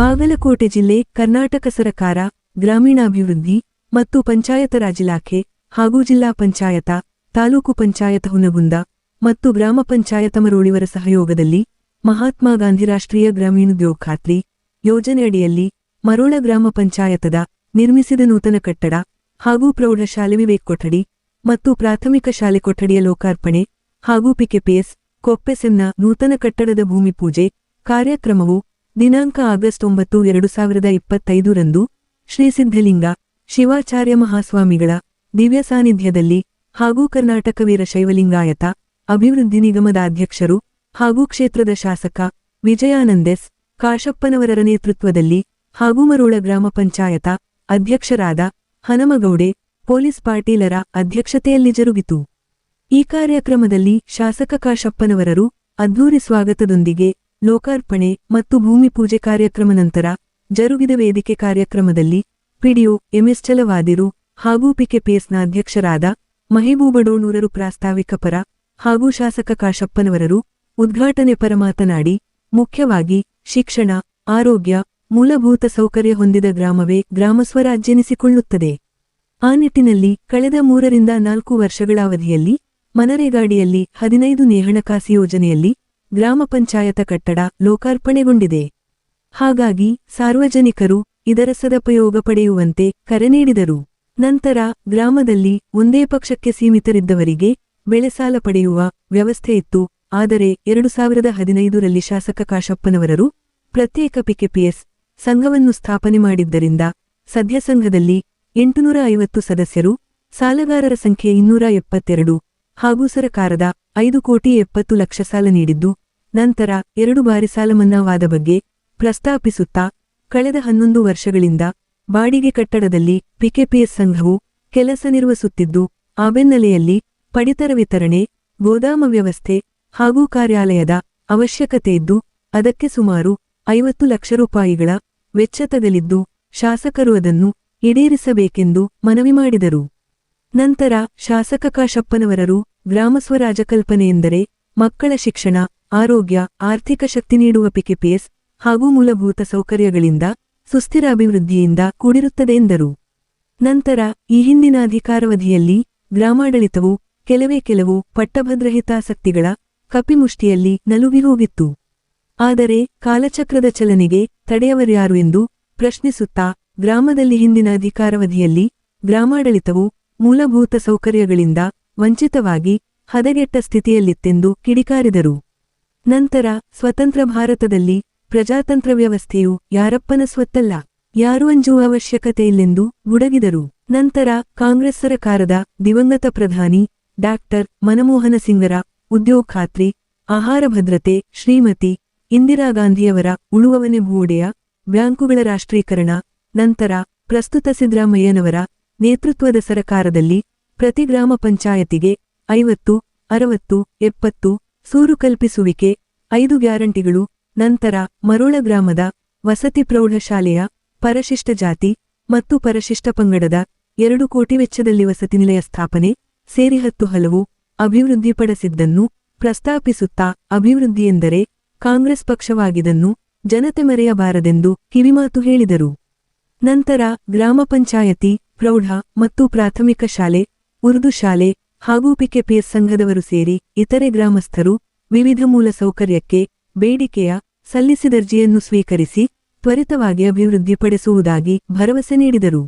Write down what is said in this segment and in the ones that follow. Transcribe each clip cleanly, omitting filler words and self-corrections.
ಬಾಗಲಕೋಟೆ ಜಿಲ್ಲೆ ಕರ್ನಾಟಕ ಸರಕಾರ ಗ್ರಾಮೀಣಾಭಿವೃದ್ಧಿ ಮತ್ತು ಪಂಚಾಯತ ರಾಜ್ ಇಲಾಖೆ ಹಾಗೂ ಜಿಲ್ಲಾ ಪಂಚಾಯತ ತಾಲೂಕು ಪಂಚಾಯತ ಹುನಗುಂದ ಮತ್ತು ಗ್ರಾಮ ಪಂಚಾಯತ ಮರೋಳಿವರ ಸಹಯೋಗದಲ್ಲಿ ಮಹಾತ್ಮ ಗಾಂಧಿ ರಾಷ್ಟ್ರೀಯ ಗ್ರಾಮೀಣೋದ್ಯೋಗ ಖಾತ್ರಿ ಯೋಜನೆಯಡಿಯಲ್ಲಿ ಮರೋಳ ಗ್ರಾಮ ಪಂಚಾಯತದ ನಿರ್ಮಿಸಿದ ನೂತನ ಕಟ್ಟಡ ಹಾಗೂ ಪ್ರೌಢಶಾಲೆ ವಿವೇಕ್ ಕೊಠಡಿ ಮತ್ತು ಪ್ರಾಥಮಿಕ ಶಾಲೆ ಕೊಠಡಿಯ ಲೋಕಾರ್ಪಣೆ ಹಾಗೂ ಪಿಕೆಪಿಎಸ್ ಕೊಪ್ಪೆಸೆಂನ ನೂತನ ಕಟ್ಟಡದ ಭೂಮಿ ಪೂಜೆ ಕಾರ್ಯಕ್ರಮವು ದಿನಾಂಕ ಆಗಸ್ಟ್ 9, 2025 ರಂದು ಶ್ರೀ ಸಿದ್ಧಲಿಂಗ ಶಿವಾಚಾರ್ಯ ಮಹಾಸ್ವಾಮಿಗಳ ದಿವ್ಯ ಸಾನ್ನಿಧ್ಯದಲ್ಲಿ ಹಾಗೂ ಕರ್ನಾಟಕ ವೀರಶೈವಲಿಂಗಾಯತ ಅಭಿವೃದ್ಧಿ ನಿಗಮದ ಅಧ್ಯಕ್ಷರು ಹಾಗೂ ಕ್ಷೇತ್ರದ ಶಾಸಕ ವಿಜಯಾನಂದೆಸ್ ಕಾಶಪ್ಪನವರರ ನೇತೃತ್ವದಲ್ಲಿ ಹಾಗೂ ಮರೋಳ ಗ್ರಾಮ ಪಂಚಾಯತ ಅಧ್ಯಕ್ಷರಾದ ಹನಮಗೌಡೆ ಪೊಲೀಸ್ ಪಾಟೀಲರ ಅಧ್ಯಕ್ಷತೆಯಲ್ಲಿ ಜರುಗಿತು. ಈ ಕಾರ್ಯಕ್ರಮದಲ್ಲಿ ಶಾಸಕ ಕಾಶಪ್ಪನವರರು ಅದ್ಧೂರಿ ಸ್ವಾಗತದೊಂದಿಗೆ ಲೋಕಾರ್ಪಣೆ ಮತ್ತು ಭೂಮಿ ಪೂಜೆ ಕಾರ್ಯಕ್ರಮ ನಂತರ ಜರುಗಿದ ವೇದಿಕೆ ಕಾರ್ಯಕ್ರಮದಲ್ಲಿ ಪಿಡಿಒ ಎಂಎಸ್ ಚಲವಾದಿರು ಹಾಗೂ ಪಿಕೆಪಿಎಸ್ನ ಅಧ್ಯಕ್ಷರಾದ ಮಹಬೂಬಡೋಣೂರರು ಪ್ರಾಸ್ತಾವಿಕ ಪರ ಹಾಗೂ ಶಾಸಕ ಕಾಶಪ್ಪನವರರು ಉದ್ಘಾಟನೆ ಪರ ಮಾತನಾಡಿ, ಮುಖ್ಯವಾಗಿ ಶಿಕ್ಷಣ, ಆರೋಗ್ಯ, ಮೂಲಭೂತ ಸೌಕರ್ಯ ಹೊಂದಿದ ಗ್ರಾಮವೇ ಗ್ರಾಮಸ್ವರಾಜ್ಯೆನಿಸಿಕೊಳ್ಳುತ್ತದೆ. ಆ ನಿಟ್ಟಿನಲ್ಲಿ ಕಳೆದ 3 ರಿಂದ 4 ವರ್ಷಗಳ ಅವಧಿಯಲ್ಲಿ ಮನರೇಗಾಡಿಯಲ್ಲಿ 15 ನೇ ಹಣಕಾಸು ಯೋಜನೆಯಲ್ಲಿ ಗ್ರಾಮ ಪಂಚಾಯತ ಕಟ್ಟಡ ಲೋಕಾರ್ಪಣೆಗೊಂಡಿದೆ. ಹಾಗಾಗಿ ಸಾರ್ವಜನಿಕರು ಇದರ ಸದುಪಯೋಗ ಪಡೆಯುವಂತೆ ಕರೆ ನೀಡಿದರು. ನಂತರ ಗ್ರಾಮದಲ್ಲಿ ಒಂದೇ ಪಕ್ಷಕ್ಕೆ ಸೀಮಿತರಿದ್ದವರಿಗೆ ಬೆಳೆಸಾಲ ಪಡೆಯುವ ವ್ಯವಸ್ಥೆ ಇತ್ತು. ಆದರೆ 2015 ರಲ್ಲಿ ಶಾಸಕ ಕಾಶಪ್ಪನವರರು ಪ್ರತ್ಯೇಕ ಪಿಕೆಪಿಎಸ್ ಸಂಘವನ್ನು ಸ್ಥಾಪನೆ ಮಾಡಿದ್ದರಿಂದ ಸದ್ಯ ಸಂಘದಲ್ಲಿ 850 ಸದಸ್ಯರು, ಸಾಲಗಾರರ ಸಂಖ್ಯೆ 272 ಹಾಗೂ ಸರಕಾರದ 5,70,00,000 ಸಾಲ ನೀಡಿದ್ದು, ನಂತರ 2 ಬಾರಿ ಸಾಲ ಮನ್ನಾವಾದ ಬಗ್ಗೆ ಪ್ರಸ್ತಾಪಿಸುತ್ತಾ ಕಳೆದ 11 ವರ್ಷಗಳಿಂದ ಬಾಡಿಗೆ ಕಟ್ಟಡದಲ್ಲಿ ಪಿಕೆಪಿಎಸ್ ಸಂಘವು ಕೆಲಸ ನಿರ್ವಹಿಸುತ್ತಿದ್ದು, ಆ ಬೆನ್ನಲೆಯಲ್ಲಿ ಪಡಿತರ ವಿತರಣೆ, ಗೋದಾಮ ವ್ಯವಸ್ಥೆ ಹಾಗೂ ಕಾರ್ಯಾಲಯದ ಅವಶ್ಯಕತೆಯಿದ್ದು ಅದಕ್ಕೆ ಸುಮಾರು 50 ಲಕ್ಷ ರೂಪಾಯಿಗಳ ವೆಚ್ಚ ತಗಲಿದ್ದು ಶಾಸಕರು ಅದನ್ನು ಈಡೇರಿಸಬೇಕೆಂದು ಮನವಿ ಮಾಡಿದರು. ನಂತರ ಶಾಸಕ ಕಾಶಪ್ಪನವರರು ಗ್ರಾಮ ಸ್ವರಾಜ ಕಲ್ಪನೆಯೆಂದರೆ ಮಕ್ಕಳ ಶಿಕ್ಷಣ, ಆರೋಗ್ಯ, ಆರ್ಥಿಕ ಶಕ್ತಿ ನೀಡುವ ಪಿಕೆಪಿಎಸ್ ಹಾಗೂ ಮೂಲಭೂತ ಸೌಕರ್ಯಗಳಿಂದ ಸುಸ್ಥಿರ ಅಭಿವೃದ್ಧಿಯಿಂದ ಕೂಡಿರುತ್ತದೆ ಎಂದರು. ನಂತರ ಈ ಹಿಂದಿನ ಅಧಿಕಾರಾವಧಿಯಲ್ಲಿ ಗ್ರಾಮಾಡಳಿತವು ಕೆಲವು ಪಟ್ಟಭದ್ರ ಹಿತಾಸಕ್ತಿಗಳ ಕಪಿಮುಷ್ಟಿಯಲ್ಲಿ ನಲುಗಿ ಹೋಗಿತ್ತು. ಆದರೆ ಕಾಲಚಕ್ರದ ಚಲನೆಗೆ ತಡೆಯವರ್ಯಾರು ಎಂದು ಪ್ರಶ್ನಿಸುತ್ತಾ ಗ್ರಾಮದಲ್ಲಿ ಹಿಂದಿನ ಅಧಿಕಾರಾವಧಿಯಲ್ಲಿ ಗ್ರಾಮಾಡಳಿತವು ಮೂಲಭೂತ ಸೌಕರ್ಯಗಳಿಂದ ವಂಚಿತವಾಗಿ ಹದಗೆಟ್ಟ ಸ್ಥಿತಿಯಲ್ಲಿತ್ತೆಂದು ಕಿಡಿಕಾರಿದರು. ನಂತರ ಸ್ವತಂತ್ರ ಭಾರತದಲ್ಲಿ ಪ್ರಜಾತಂತ್ರ ವ್ಯವಸ್ಥೆಯು ಯಾರಪ್ಪನ ಸ್ವತ್ತಲ್ಲ, ಯಾರು ಅಂಜುವ ಅವಶ್ಯಕತೆಯಿಲ್ಲೆಂದು ಗುಡಗಿದರು. ನಂತರ ಕಾಂಗ್ರೆಸ್ ಸರಕಾರದ ದಿವಂಗತ ಪ್ರಧಾನಿ ಡಾ. ಮನಮೋಹನ ಸಿಂಗರ ಉದ್ಯೋಗ ಖಾತ್ರಿ, ಆಹಾರ ಭದ್ರತೆ, ಶ್ರೀಮತಿ ಇಂದಿರಾ ಗಾಂಧಿಯವರ ಉಳುವವನೆ ಭೂಡೆಯ ಬ್ಯಾಂಕುಗಳ ರಾಷ್ಟ್ರೀಕರಣ, ನಂತರ ಪ್ರಸ್ತುತ ಸಿದ್ದರಾಮಯ್ಯನವರ ನೇತೃತ್ವದ ಸರಕಾರದಲ್ಲಿ ಪ್ರತಿ ಗ್ರಾಮ ಪಂಚಾಯತಿಗೆ 50, 60, 70 ಸೂರು ಕಲ್ಪಿಸುವಿಕೆ, 5 ಗ್ಯಾರಂಟಿಗಳು, ನಂತರ ಮರೋಳ ಗ್ರಾಮದ ವಸತಿ ಪ್ರೌಢಶಾಲೆಯ ಪರಿಶಿಷ್ಟ ಜಾತಿ ಮತ್ತು ಪರಿಶಿಷ್ಟ ಪಂಗಡದ 2 ಕೋಟಿ ವೆಚ್ಚದಲ್ಲಿ ವಸತಿ ನಿಲಯ ಸ್ಥಾಪನೆ ಸೇರಿ 10 ಹಲವು ಅಭಿವೃದ್ಧಿಪಡಿಸಿದ್ದನ್ನು ಪ್ರಸ್ತಾಪಿಸುತ್ತಾ ಅಭಿವೃದ್ಧಿ ಎಂದರೆ ಕಾಂಗ್ರೆಸ್ ಪಕ್ಷವಾಗಿದನ್ನು ಜನತೆ ಮರೆಯಬಾರದೆಂದು ಕಿವಿಮಾತು ಹೇಳಿದರು. ನಂತರ ಗ್ರಾಮ ಪಂಚಾಯತಿ, ಪ್ರೌಢ ಮತ್ತು ಪ್ರಾಥಮಿಕ ಶಾಲೆ, ಉರ್ದು ಶಾಲೆ ಹಾಗೂ ಪಿಕೆಪಿಎಸ್ ಸಂಘದವರು ಸೇರಿ ಇತರೆ ಗ್ರಾಮಸ್ಥರು ವಿವಿಧ ಮೂಲ ಸೌಕರ್ಯಕ್ಕೆ ಬೇಡಿಕೆಯ ಸಲ್ಲಿಸಿದ ಅರ್ಜಿಯನ್ನು ಸ್ವೀಕರಿಸಿ ತ್ವರಿತವಾಗಿ ಅಭಿವೃದ್ಧಿಪಡಿಸುವುದಾಗಿ ಭರವಸೆ ನೀಡಿದರು.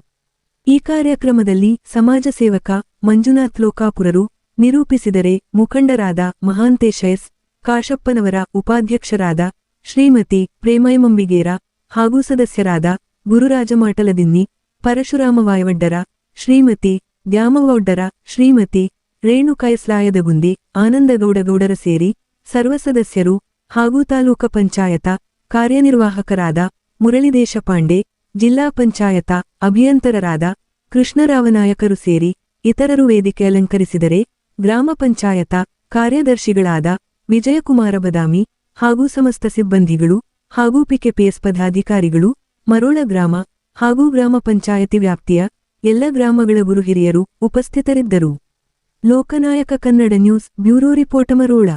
ಈ ಕಾರ್ಯಕ್ರಮದಲ್ಲಿ ಸಮಾಜ ಸೇವಕ ಮಂಜುನಾಥ್ ಲೋಕಾಪುರರು ನಿರೂಪಿಸಿದರೆ ಮುಖಂಡರಾದ ಮಹಾಂತೇಶ ಎಸ್. ಕಾಶಪ್ಪನವರ ಉಪಾಧ್ಯಕ್ಷರಾದ ಶ್ರೀಮತಿ ಪ್ರೇಮಯ್ಯಮಂಬಿಗೇರ ಹಾಗೂ ಸದಸ್ಯರಾದ ಗುರುರಾಜ ಮಾಟಲದಿನ್ನಿ, ಪರಶುರಾಮ ವಾಯವಡ್ಡರ, ಶ್ರೀಮತಿ ದ್ಯಾಮವಡ್ಡರ, ಶ್ರೀಮತಿ ರೇಣುಕಾಯಸ್ಲಾಯದಗುಂದಿ, ಆನಂದಗೌಡಗೌಡರ ಸೇರಿ ಸರ್ವ ಸದಸ್ಯರು ಹಾಗೂ ತಾಲೂಕ ಪಂಚಾಯತ ಕಾರ್ಯನಿರ್ವಾಹಕರಾದ ಮುರಳಿದೇಶಪಾಂಡೆ, ಜಿಲ್ಲಾ ಪಂಚಾಯತ ಅಭಿಯಂತರರಾದ ಕೃಷ್ಣರಾವನಾಯಕರು ಸೇರಿ ಇತರರು ವೇದಿಕೆ ಅಲಂಕರಿಸಿದರೆ, ಗ್ರಾಮ ಪಂಚಾಯತ ಕಾರ್ಯದರ್ಶಿಗಳಾದ ವಿಜಯಕುಮಾರ ಬದಾಮಿ ಹಾಗೂ ಸಮಸ್ತ ಸಿಬ್ಬಂದಿಗಳು ಹಾಗೂ ಪಿಕೆಪಿಎಸ್ ಪದಾಧಿಕಾರಿಗಳು, ಮರೋಳ ಗ್ರಾಮ ಹಾಗೂ ಗ್ರಾಮ ಪಂಚಾಯತಿ ವ್ಯಾಪ್ತಿಯ ಎಲ್ಲ ಗ್ರಾಮಗಳ ಗುರು ಹಿರಿಯರು ಉಪಸ್ಥಿತರಿದ್ದರು. ಲೋಕನಾಯಕ ಕನ್ನಡ ನ್ಯೂಸ್ ಬ್ಯೂರೋ ರಿಪೋರ್ಟ್ ಮರೋಳ.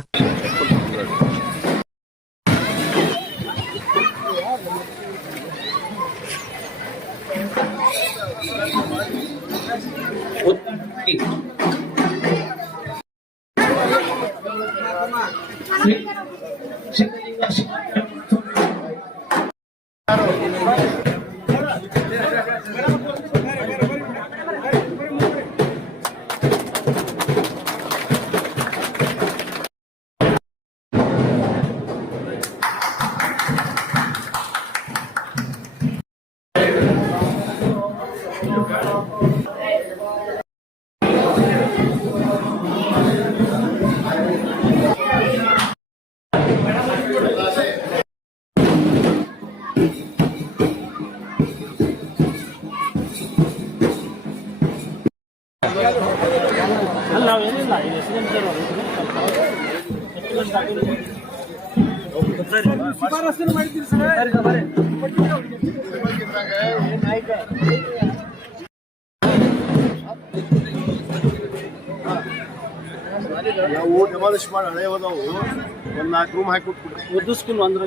ನಾವು ಡೆಮಾಲಿಷ್ ಮಾಡಿ ಹಳೆ ಹೋದವು ಒಂದು 4 ರೂಮ್ ಹಾಕಿ ಕೊಟ್ಬಿಟ್ಟು ಉರ್ದು ಸ್ಕೂಲ್ ಅಂದ್ರೆ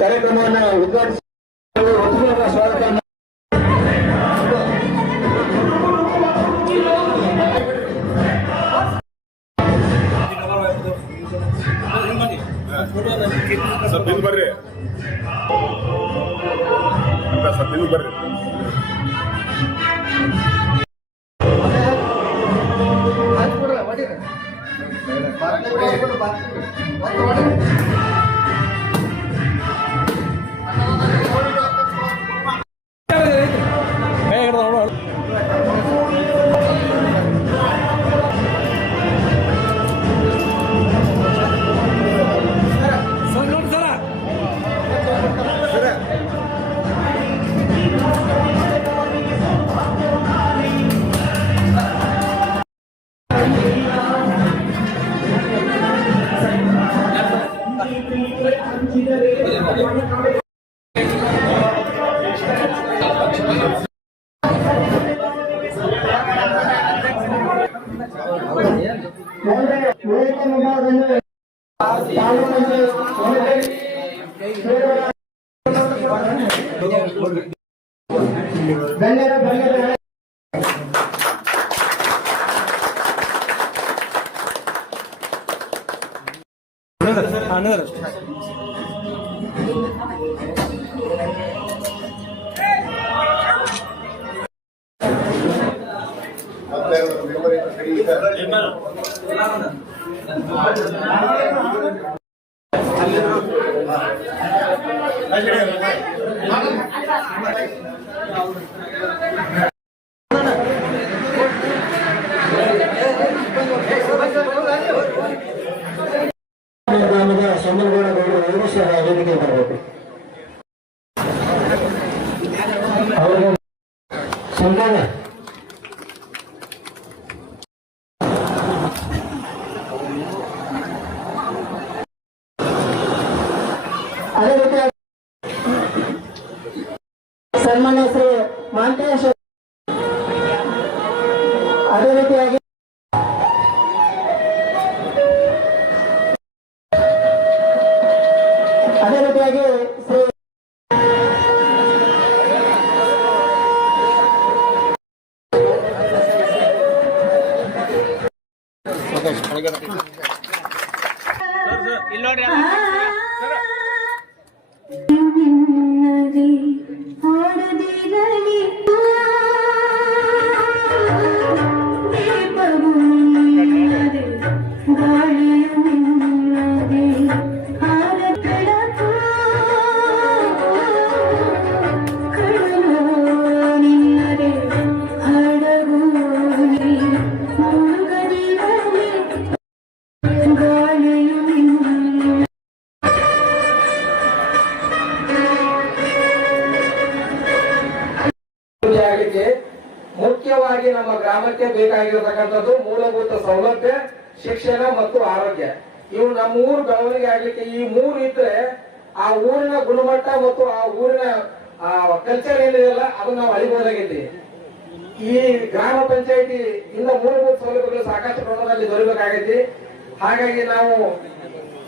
ಕಾರ್ಯಕ್ರಮವನ್ನು ಉದ್ಘಾಟಿಸಿ ಸ್ವಾಗತ. ಸಬ್ಬಿನ ಬರ್ರಿ ಸಬ್ಬಿನ ಬರ್ರಿ ಸಂಬಂಧಗಳು ಸಹ ವೇದಿಕೆ ಬರಬೇಕು. ಅವರಿಗೆ ಸಂಧಾನ ಅದೇ ರೀತಿ ಸನ್ಮಾನ್ಯ ಶ್ರೀ ಮಾಂತೇಶ್ ಅದೇ ರೀತಿಯಾಗಿ ಶ್ರೀ ಮುಖ್ಯವಾಗಿ ನಮ್ಮ ಗ್ರಾಮಕ್ಕೆ ಬೇಕಾಗಿರತಕ್ಕಂಥದ್ದು ಮೂಲಭೂತ ಸೌಲಭ್ಯ, ಶಿಕ್ಷಣ ಮತ್ತು ಆರೋಗ್ಯ. ಇವು ನಮ್ಮ ಊರು ಬೆಳವಣಿಗೆ ಆಗ್ಲಿಕ್ಕೆ ಈ ಮೂರು ಇದ್ರೆ ಆ ಊರಿನ ಗುಣಮಟ್ಟ ಮತ್ತು ಆ ಊರಿನ ಕಲ್ಚರ್ ಏನಿದೆಯಲ್ಲ ಅದನ್ನ ನಾವು ಅಳಿಬಹುದಾಗೈತಿ. ಈ ಗ್ರಾಮ ಪಂಚಾಯಿತಿ ಇಂದ ಮೂಲಭೂತ ಸೌಲಭ್ಯಗಳು ಸಾಕಷ್ಟು ಪ್ರಮಾಣದಲ್ಲಿ ದೊರೆಯಬೇಕಾಗೈತಿ. ಹಾಗಾಗಿ ನಾವು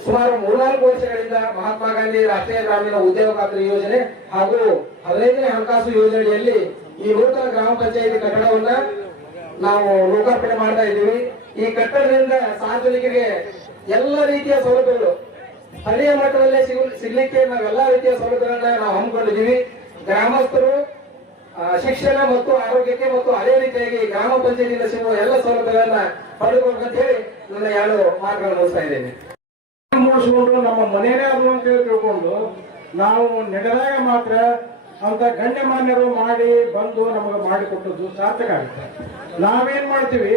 ಸುಮಾರು 3-4 ವರ್ಷಗಳಿಂದ ಮಹಾತ್ಮ ಗಾಂಧಿ ರಾಷ್ಟ್ರೀಯ ಗ್ರಾಮೀಣ ಉದ್ಯೋಗ ಖಾತ್ರಿ ಯೋಜನೆ ಹಾಗೂ 15ನೇ ಹಣಕಾಸು ಯೋಜನೆಯಲ್ಲಿ ಈ ನೂತನ ಗ್ರಾಮ ಪಂಚಾಯಿತಿ ಕಟ್ಟಡವನ್ನ ನಾವು ಲೋಕಾರ್ಪಣೆ ಮಾಡ್ತಾ ಇದ್ದೀವಿ. ಈ ಕಟ್ಟಡದಿಂದ ಸಾರ್ವಜನಿಕರಿಗೆ ಎಲ್ಲ ರೀತಿಯ ಸೌಲಭ್ಯಗಳು ಸ್ಥಳೀಯ ಮಟ್ಟದಲ್ಲೇ ಸಿಗ್ಲಿಕ್ಕೆ ನಾವೆಲ್ಲಾ ರೀತಿಯ ಸೌಲಭ್ಯಗಳನ್ನ ನಾವು ಹಮ್ಮಿಕೊಂಡಿದ್ದೀವಿ. ಗ್ರಾಮಸ್ಥರು ಶಿಕ್ಷಣ ಮತ್ತು ಆರೋಗ್ಯಕ್ಕೆ ಮತ್ತು ಅದೇ ರೀತಿಯಾಗಿ ಗ್ರಾಮ ಪಂಚಾಯತಿಯಿಂದ ಸಿಗುವ ಎಲ್ಲ ಸೌಲಭ್ಯಗಳನ್ನ ಪಡೆದುಕೊಳ್ಳಬೇಕಂತ ಹೇಳಿ ನನ್ನ 2 ಮಾತುಗಳನ್ನು ಮುಗಿಸ್ತಾ ಇದ್ದೇನೆ. ಮೂಡಿಸ್ಕೊಂಡು ನಮ್ಮ ಮನೆಯೇ ಅದು ಅಂತ ಹೇಳಿ ತಿಳ್ಕೊಂಡು ನಾವು ನಡೆದಾಗ ಮಾತ್ರ ಅಂತ ಗಣ್ಯಮಾನ್ಯರು ಮಾಡಿ ಬಂದು ನಮಗೆ ಮಾಡಿಕೊಟ್ಟದ್ದು ಸಾರ್ಥಕ ಆಗುತ್ತೆ. ನಾವೇನ್ ಮಾಡ್ತೀವಿ,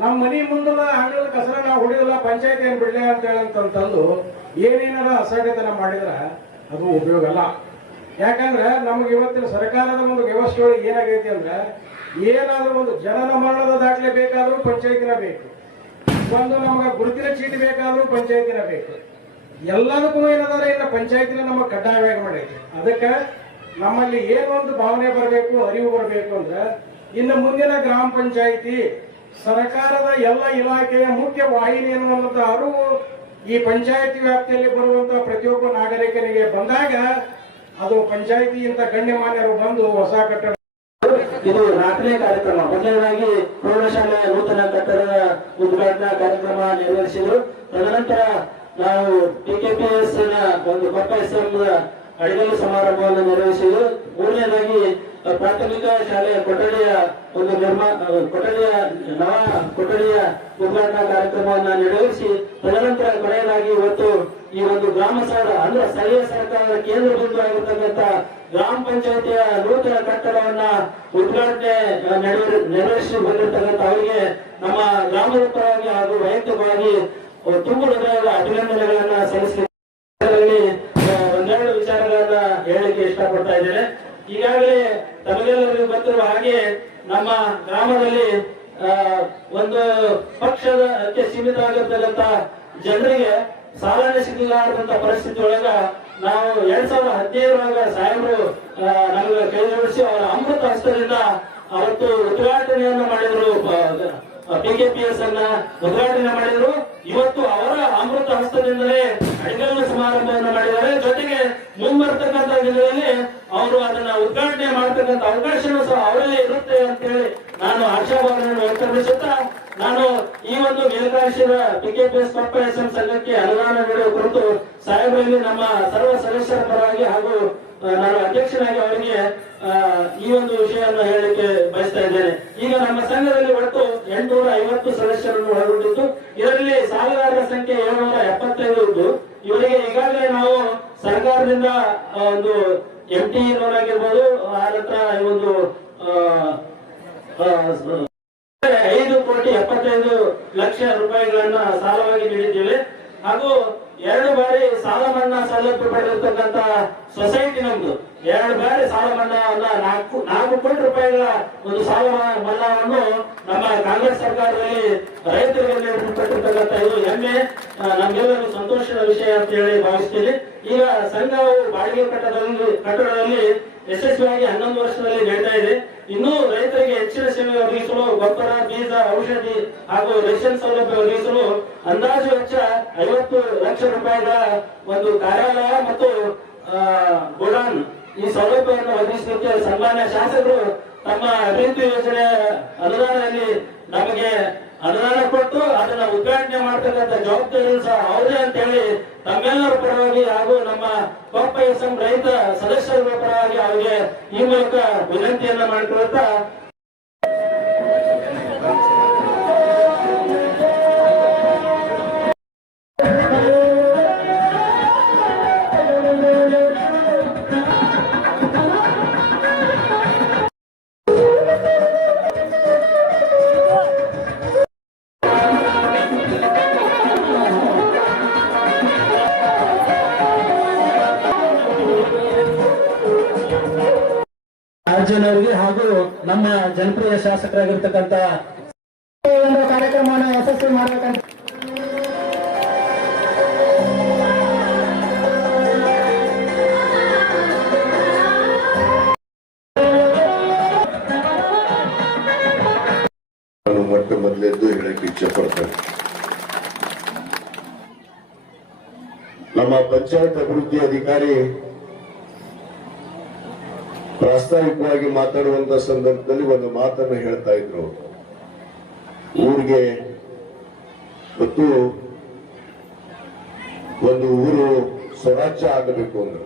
ನಮ್ಮ ಮನೆ ಮುಂದಲ್ಲ ಅಂಗಳದ ಕಸರ ನಾವು ಹೊಡಿಯೋಲ್ಲ, ಪಂಚಾಯತ್ ಏನ್ ಬಿಡ್ಲಿ ಅಂತ ಹೇಳಂತಂದು ಏನೇನಾರ ಅಸಡ್ಡೆತನ ಮಾಡಿದ್ರ ಅದು ಉಪಯೋಗ ಅಲ್ಲ. ಯಾಕಂದ್ರೆ ನಮ್ಗೆ ಇವತ್ತಿನ ಸರ್ಕಾರದ ಒಂದು ವ್ಯವಸ್ಥೆಯೊಳಗೆ ಏನಾಗೈತಿ ಅಂದ್ರೆ, ಏನಾದ್ರೂ ಒಂದು ಜನನ ಮರಣದ ದಾಖಲೆ ಬೇಕಾದ್ರೂ ಪಂಚಾಯತಿನ ಬೇಕು, ಒಂದು ನಮ್ಗೆ ಗುರುತಿನ ಚೀಟಿ ಬೇಕಾದ್ರೂ ಪಂಚಾಯತಿನ ಬೇಕು. ಎಲ್ಲದಕ್ಕೂ ಏನದಾರ ಇನ್ನ ಪಂಚಾಯತಿನ ನಮಗೆ ಕಡ್ಡಾಯವಾಗಿ ಮಾಡೈತಿ. ಅದಕ್ಕೆ ನಮ್ಮಲ್ಲಿ ಏನೊಂದು ಭಾವನೆ ಬರಬೇಕು, ಅರಿವು ಬರಬೇಕು ಅಂದ್ರೆ, ಇನ್ನು ಮುಂದಿನ ಗ್ರಾಮ ಪಂಚಾಯಿತಿ ಸರ್ಕಾರದ ಎಲ್ಲ ಇಲಾಖೆಯ ಮುಖ್ಯ ವಾಹಿನಿ ಎನ್ನುವಂತ ಅರಿವು ಈ ಪಂಚಾಯತಿ ವ್ಯಾಪ್ತಿಯಲ್ಲಿ ಬರುವಂತಹ ಪ್ರತಿಯೊಬ್ಬ ನಾಗರಿಕನಿಗೆ ಬಂದಾಗ ಅದು ಪಂಚಾಯತಿಯಿಂದ ಗಣ್ಯಮಾನ್ಯರು ಬಂದು ಹೊಸ ಕಟ್ಟಡ. ಇದು 4ನೇ ಕಾರ್ಯಕ್ರಮ. ಮೊದಲನೇದಾಗಿ ಪ್ರೌಢಶಾಲೆಯ ನೂತನ ಕಟ್ಟಡದ ಉದ್ಘಾಟನಾ ಕಾರ್ಯಕ್ರಮ ನೆರವೇರಿಸಿದರು. ತದನಂತರ ನಾವು PKPS ಒಂದು ಕೊಪ್ಪ SM ಅಡಿಗಲ್ಲು ಸಮಾರಂಭವನ್ನು ನೆರವೇರಿಸಿದರು. 3ನೇದಾಗಿ ಪ್ರಾಥಮಿಕ ಶಾಲೆಯ ಕೊಠಡಿಯ ಉದ್ಘಾಟನಾ ಕಾರ್ಯಕ್ರಮವನ್ನು ನೆರವೇರಿಸಿ, ತದನಂತರ ಕೊನೆಯದಾಗಿ ಇವತ್ತು ಈ ಒಂದು ಗ್ರಾಮ ಸಭಾ ಅಂದ್ರೆ ಸ್ಥಳೀಯ ಸರ್ಕಾರದ ಕೇಂದ್ರ ಬಿಂದು ಆಗಿರ್ತಕ್ಕಂಥ ಗ್ರಾಮ ಪಂಚಾಯತಿಯ ನೂತನ ಕಟ್ಟಡವನ್ನ ಉದ್ಘಾಟನೆ ನೆರವೇರಿಸಿ ಬಂದಿರತಕ್ಕಂಥ ಅವರಿಗೆ ನಮ್ಮ ಗ್ರಾಮದ ಪರವಾಗಿ ಹಾಗೂ ವೈಯಕ್ತಿಕವಾಗಿ ತುಂಬು ಹೃದಯದ ಅಭಿನಂದನೆಗಳನ್ನ ಸಲ್ಲಿಸಲಿಕ್ಕೆ ಒಂದೆರಡು ವಿಚಾರಗಳನ್ನ ಹೇಳಲಿಕ್ಕೆ ಇಷ್ಟಪಡ್ತಾ ಇದ್ದೇನೆ. ಈಗಾಗಲೇ ತಮಗೆಲ್ಲರಿಗೂ ಗೊತ್ತಿರುವ ಹಾಗೆ ನಮ್ಮ ಗ್ರಾಮದಲ್ಲಿ ಒಂದು ಪಕ್ಷದಕ್ಕೆ ಸೀಮಿತವಾಗಿರ್ತಕ್ಕಂಥ ಜನರಿಗೆ ಸಾಲನೆ ಸಿಗಲಾರದಂತ ಪರಿಸ್ಥಿತಿ ಒಳಗ ನಾವು 2015 ಸಾಹೇಬರು ನಮಗೆ ಕೈ ಜೋಡಿಸಿ ಅವರ ಅಮೃತ ಹಸ್ತದಿಂದ ಅವತ್ತು ಉದ್ಘಾಟನೆಯನ್ನು ಮಾಡಿದ್ರು. PKPS ಅನ್ನ ಉದ್ಘಾಟನೆ ಮಾಡಿದ್ರು. ಇವತ್ತು ಅವರ ಅಮೃತ ಹಸ್ತದಿಂದಲೇ ಅಡಿಗಲ್ಲು ಸಮಾರಂಭವನ್ನು ಮಾಡಿದ್ದಾರೆ. ಜೊತೆಗೆ ಮುಂಬರ್ತಕ್ಕಂಥ ದಿನದಲ್ಲಿ ಅವರು ಅದನ್ನ ಉದ್ಘಾಟನೆ ಮಾಡತಕ್ಕಂಥ ಅವಕಾಶವೂ ಸಹ ಅವರಲ್ಲೇ ಇರುತ್ತೆ ಅಂತ ಹೇಳಿ ನಾನು ಆಶಾಭಾವನೆಯನ್ನು ವ್ಯಕ್ತಪಡಿಸುತ್ತಾ, ನಾನು ಈ ಒಂದು ಮೇಲ್ಕಾಶಿದ PKPS ಕೊಪ್ಪ SM ಸಂಘಕ್ಕೆ ಅನುದಾನ ನೀಡುವ ಕುರಿತು ಸಾಹೇಬರಲ್ಲಿ ನಮ್ಮ ಸರ್ವ ಸದಸ್ಯರ ಪರವಾಗಿ ಹಾಗೂ ನಾನು ಅಧ್ಯಕ್ಷನಾಗಿ ಅವರಿಗೆ ಈ ಒಂದು ವಿಷಯವನ್ನು ಹೇಳಲಿಕ್ಕೆ ಬಯಸ್ತಾ ಇದ್ದೇನೆ. ಈಗ ನಮ್ಮ ಸಂಘದಲ್ಲಿ ಒಟ್ಟು 850 ಸದಸ್ಯರನ್ನು ಒಳಗೊಂಡಿದ್ದು, ಇದರಲ್ಲಿ ಸಾಲಗಾರರ ಸಂಖ್ಯೆ 775 ಇದ್ದು, ಇವರಿಗೆ ಈಗಾಗಲೇ ನಾವು ಸರ್ಕಾರದಿಂದ ಒಂದು MT ಲೋನ್ ಆಗಿರ್ಬೋದು, ಆ ನಂತರ ಒಂದು 5,75,00,000 ರೂಪಾಯಿಗಳನ್ನ ಸಾಲವಾಗಿ ನೀಡಿದ್ದೇವೆ. ಹಾಗೂ 2 ಬಾರಿ ಸಾಲ ಮನ್ನಾ ಸೌಲಭ್ಯ ಪಡೆದಿರ್ತಕ್ಕಂಥ ಸೊಸೈಟಿ ನಮ್ದು 2 ಬಾರಿ ಸಾಲ ಮನ್ನಾವನ್ನ 4 ಕೋಟಿ ರೂಪಾಯಿಗಳ ಒಂದು ಸಾಲ ಮನ್ನಾವನ್ನು ನಮ್ಮ ಕಾಂಗ್ರೆಸ್ ಸರ್ಕಾರದಲ್ಲಿ ರೈತರಿಗೆ ನೀಡಲ್ಪಟ್ಟಿರ್ತಕ್ಕಂಥ ಇದು ಹೆಮ್ಮೆ, ನಮ್ಗೆಲ್ಲರೂ ಸಂತೋಷದ ವಿಷಯ ಅಂತ ಹೇಳಿ ಭಾವಿಸ್ತೀನಿ. ಈಗ ಸಂಘವು ಬಾಡಿಗೆ ಕಟ್ಟಡದಲ್ಲಿ ಯಶಸ್ವಿಯಾಗಿ 11 ವರ್ಷದಲ್ಲಿ ನಡೀತಾ ಇದೆ. ಇನ್ನೂ ರೈತರಿಗೆ ಹೆಚ್ಚಿನ ಸೇವೆ ಒದಗಿಸಲು ಗೊಬ್ಬರ, ಬೀಜ, ಔಷಧಿ ಹಾಗೂ ರೇಷನ್ ಸೌಲಭ್ಯ ಒದಗಿಸಲು ಅಂದಾಜು ವೆಚ್ಚ 50 ಲಕ್ಷ ರೂಪಾಯಿಗಳ ಒಂದು ಕಾರ್ಯಾಲಯ ಮತ್ತು ಗೋಡಾನ್ ಈ ಸೌಲಭ್ಯವನ್ನು ಒದಗಿಸಲಿಕ್ಕೆ ಸನ್ಮಾನ್ಯ ಶಾಸಕರು ತಮ್ಮ ಅಭಿವೃದ್ಧಿ ಯೋಜನೆ ಅನುದಾನದಲ್ಲಿ ನಮಗೆ ಅನುದಾನ ಕೊಟ್ಟು ಅದನ್ನ ಉದ್ಘಾಟನೆ ಮಾಡತಕ್ಕಂಥ ಜವಾಬ್ದಾರಿ ಸಹ ಅವರೇ ಅಂತ ಹೇಳಿ ತಮ್ಮೆಲ್ಲರ ಪರವಾಗಿ ಹಾಗೂ ನಮ್ಮ ಕೊಪ್ಪ SM ರೈತ ಸದಸ್ಯರ ಪರವಾಗಿ ಅವರಿಗೆ ಈ ಮೂಲಕ ವಿನಂತಿಯನ್ನ ಮಾಡಿಕೊಳ್ಳುತ್ತಾ, ರಾಜ್ಯನವರಿಗೆ ಹಾಗೂ ನಮ್ಮ ಜನಪ್ರಿಯ ಶಾಸಕರಾಗಿರ್ತಕ್ಕಂಥ ಕಾರ್ಯಕ್ರಮವನ್ನು ಯಶಸ್ವಿ ಮಾಡಬೇಕಂತ ಮೊಟ್ಟ ಮೊದಲೇದ್ದು ಹೇಳಕ್ಕೆ ಇಚ್ಛೆ ಪಡ್ತೇನೆ. ನಮ್ಮ ಪಂಚಾಯತ್ ಅಭಿವೃದ್ಧಿ ಅಧಿಕಾರಿ ಪ್ರಾಸ್ತಾವಿಕವಾಗಿ ಮಾತಾಡುವಂತ ಸಂದರ್ಭದಲ್ಲಿ ಒಂದು ಮಾತನ್ನು ಹೇಳ್ತಾ ಇದ್ರು. ಊರಿಗೆ ಮತ್ತು ಒಂದು ಊರು ಸ್ವರಾಜ್ಯ ಆಗಬೇಕು ಅಂದ್ರೆ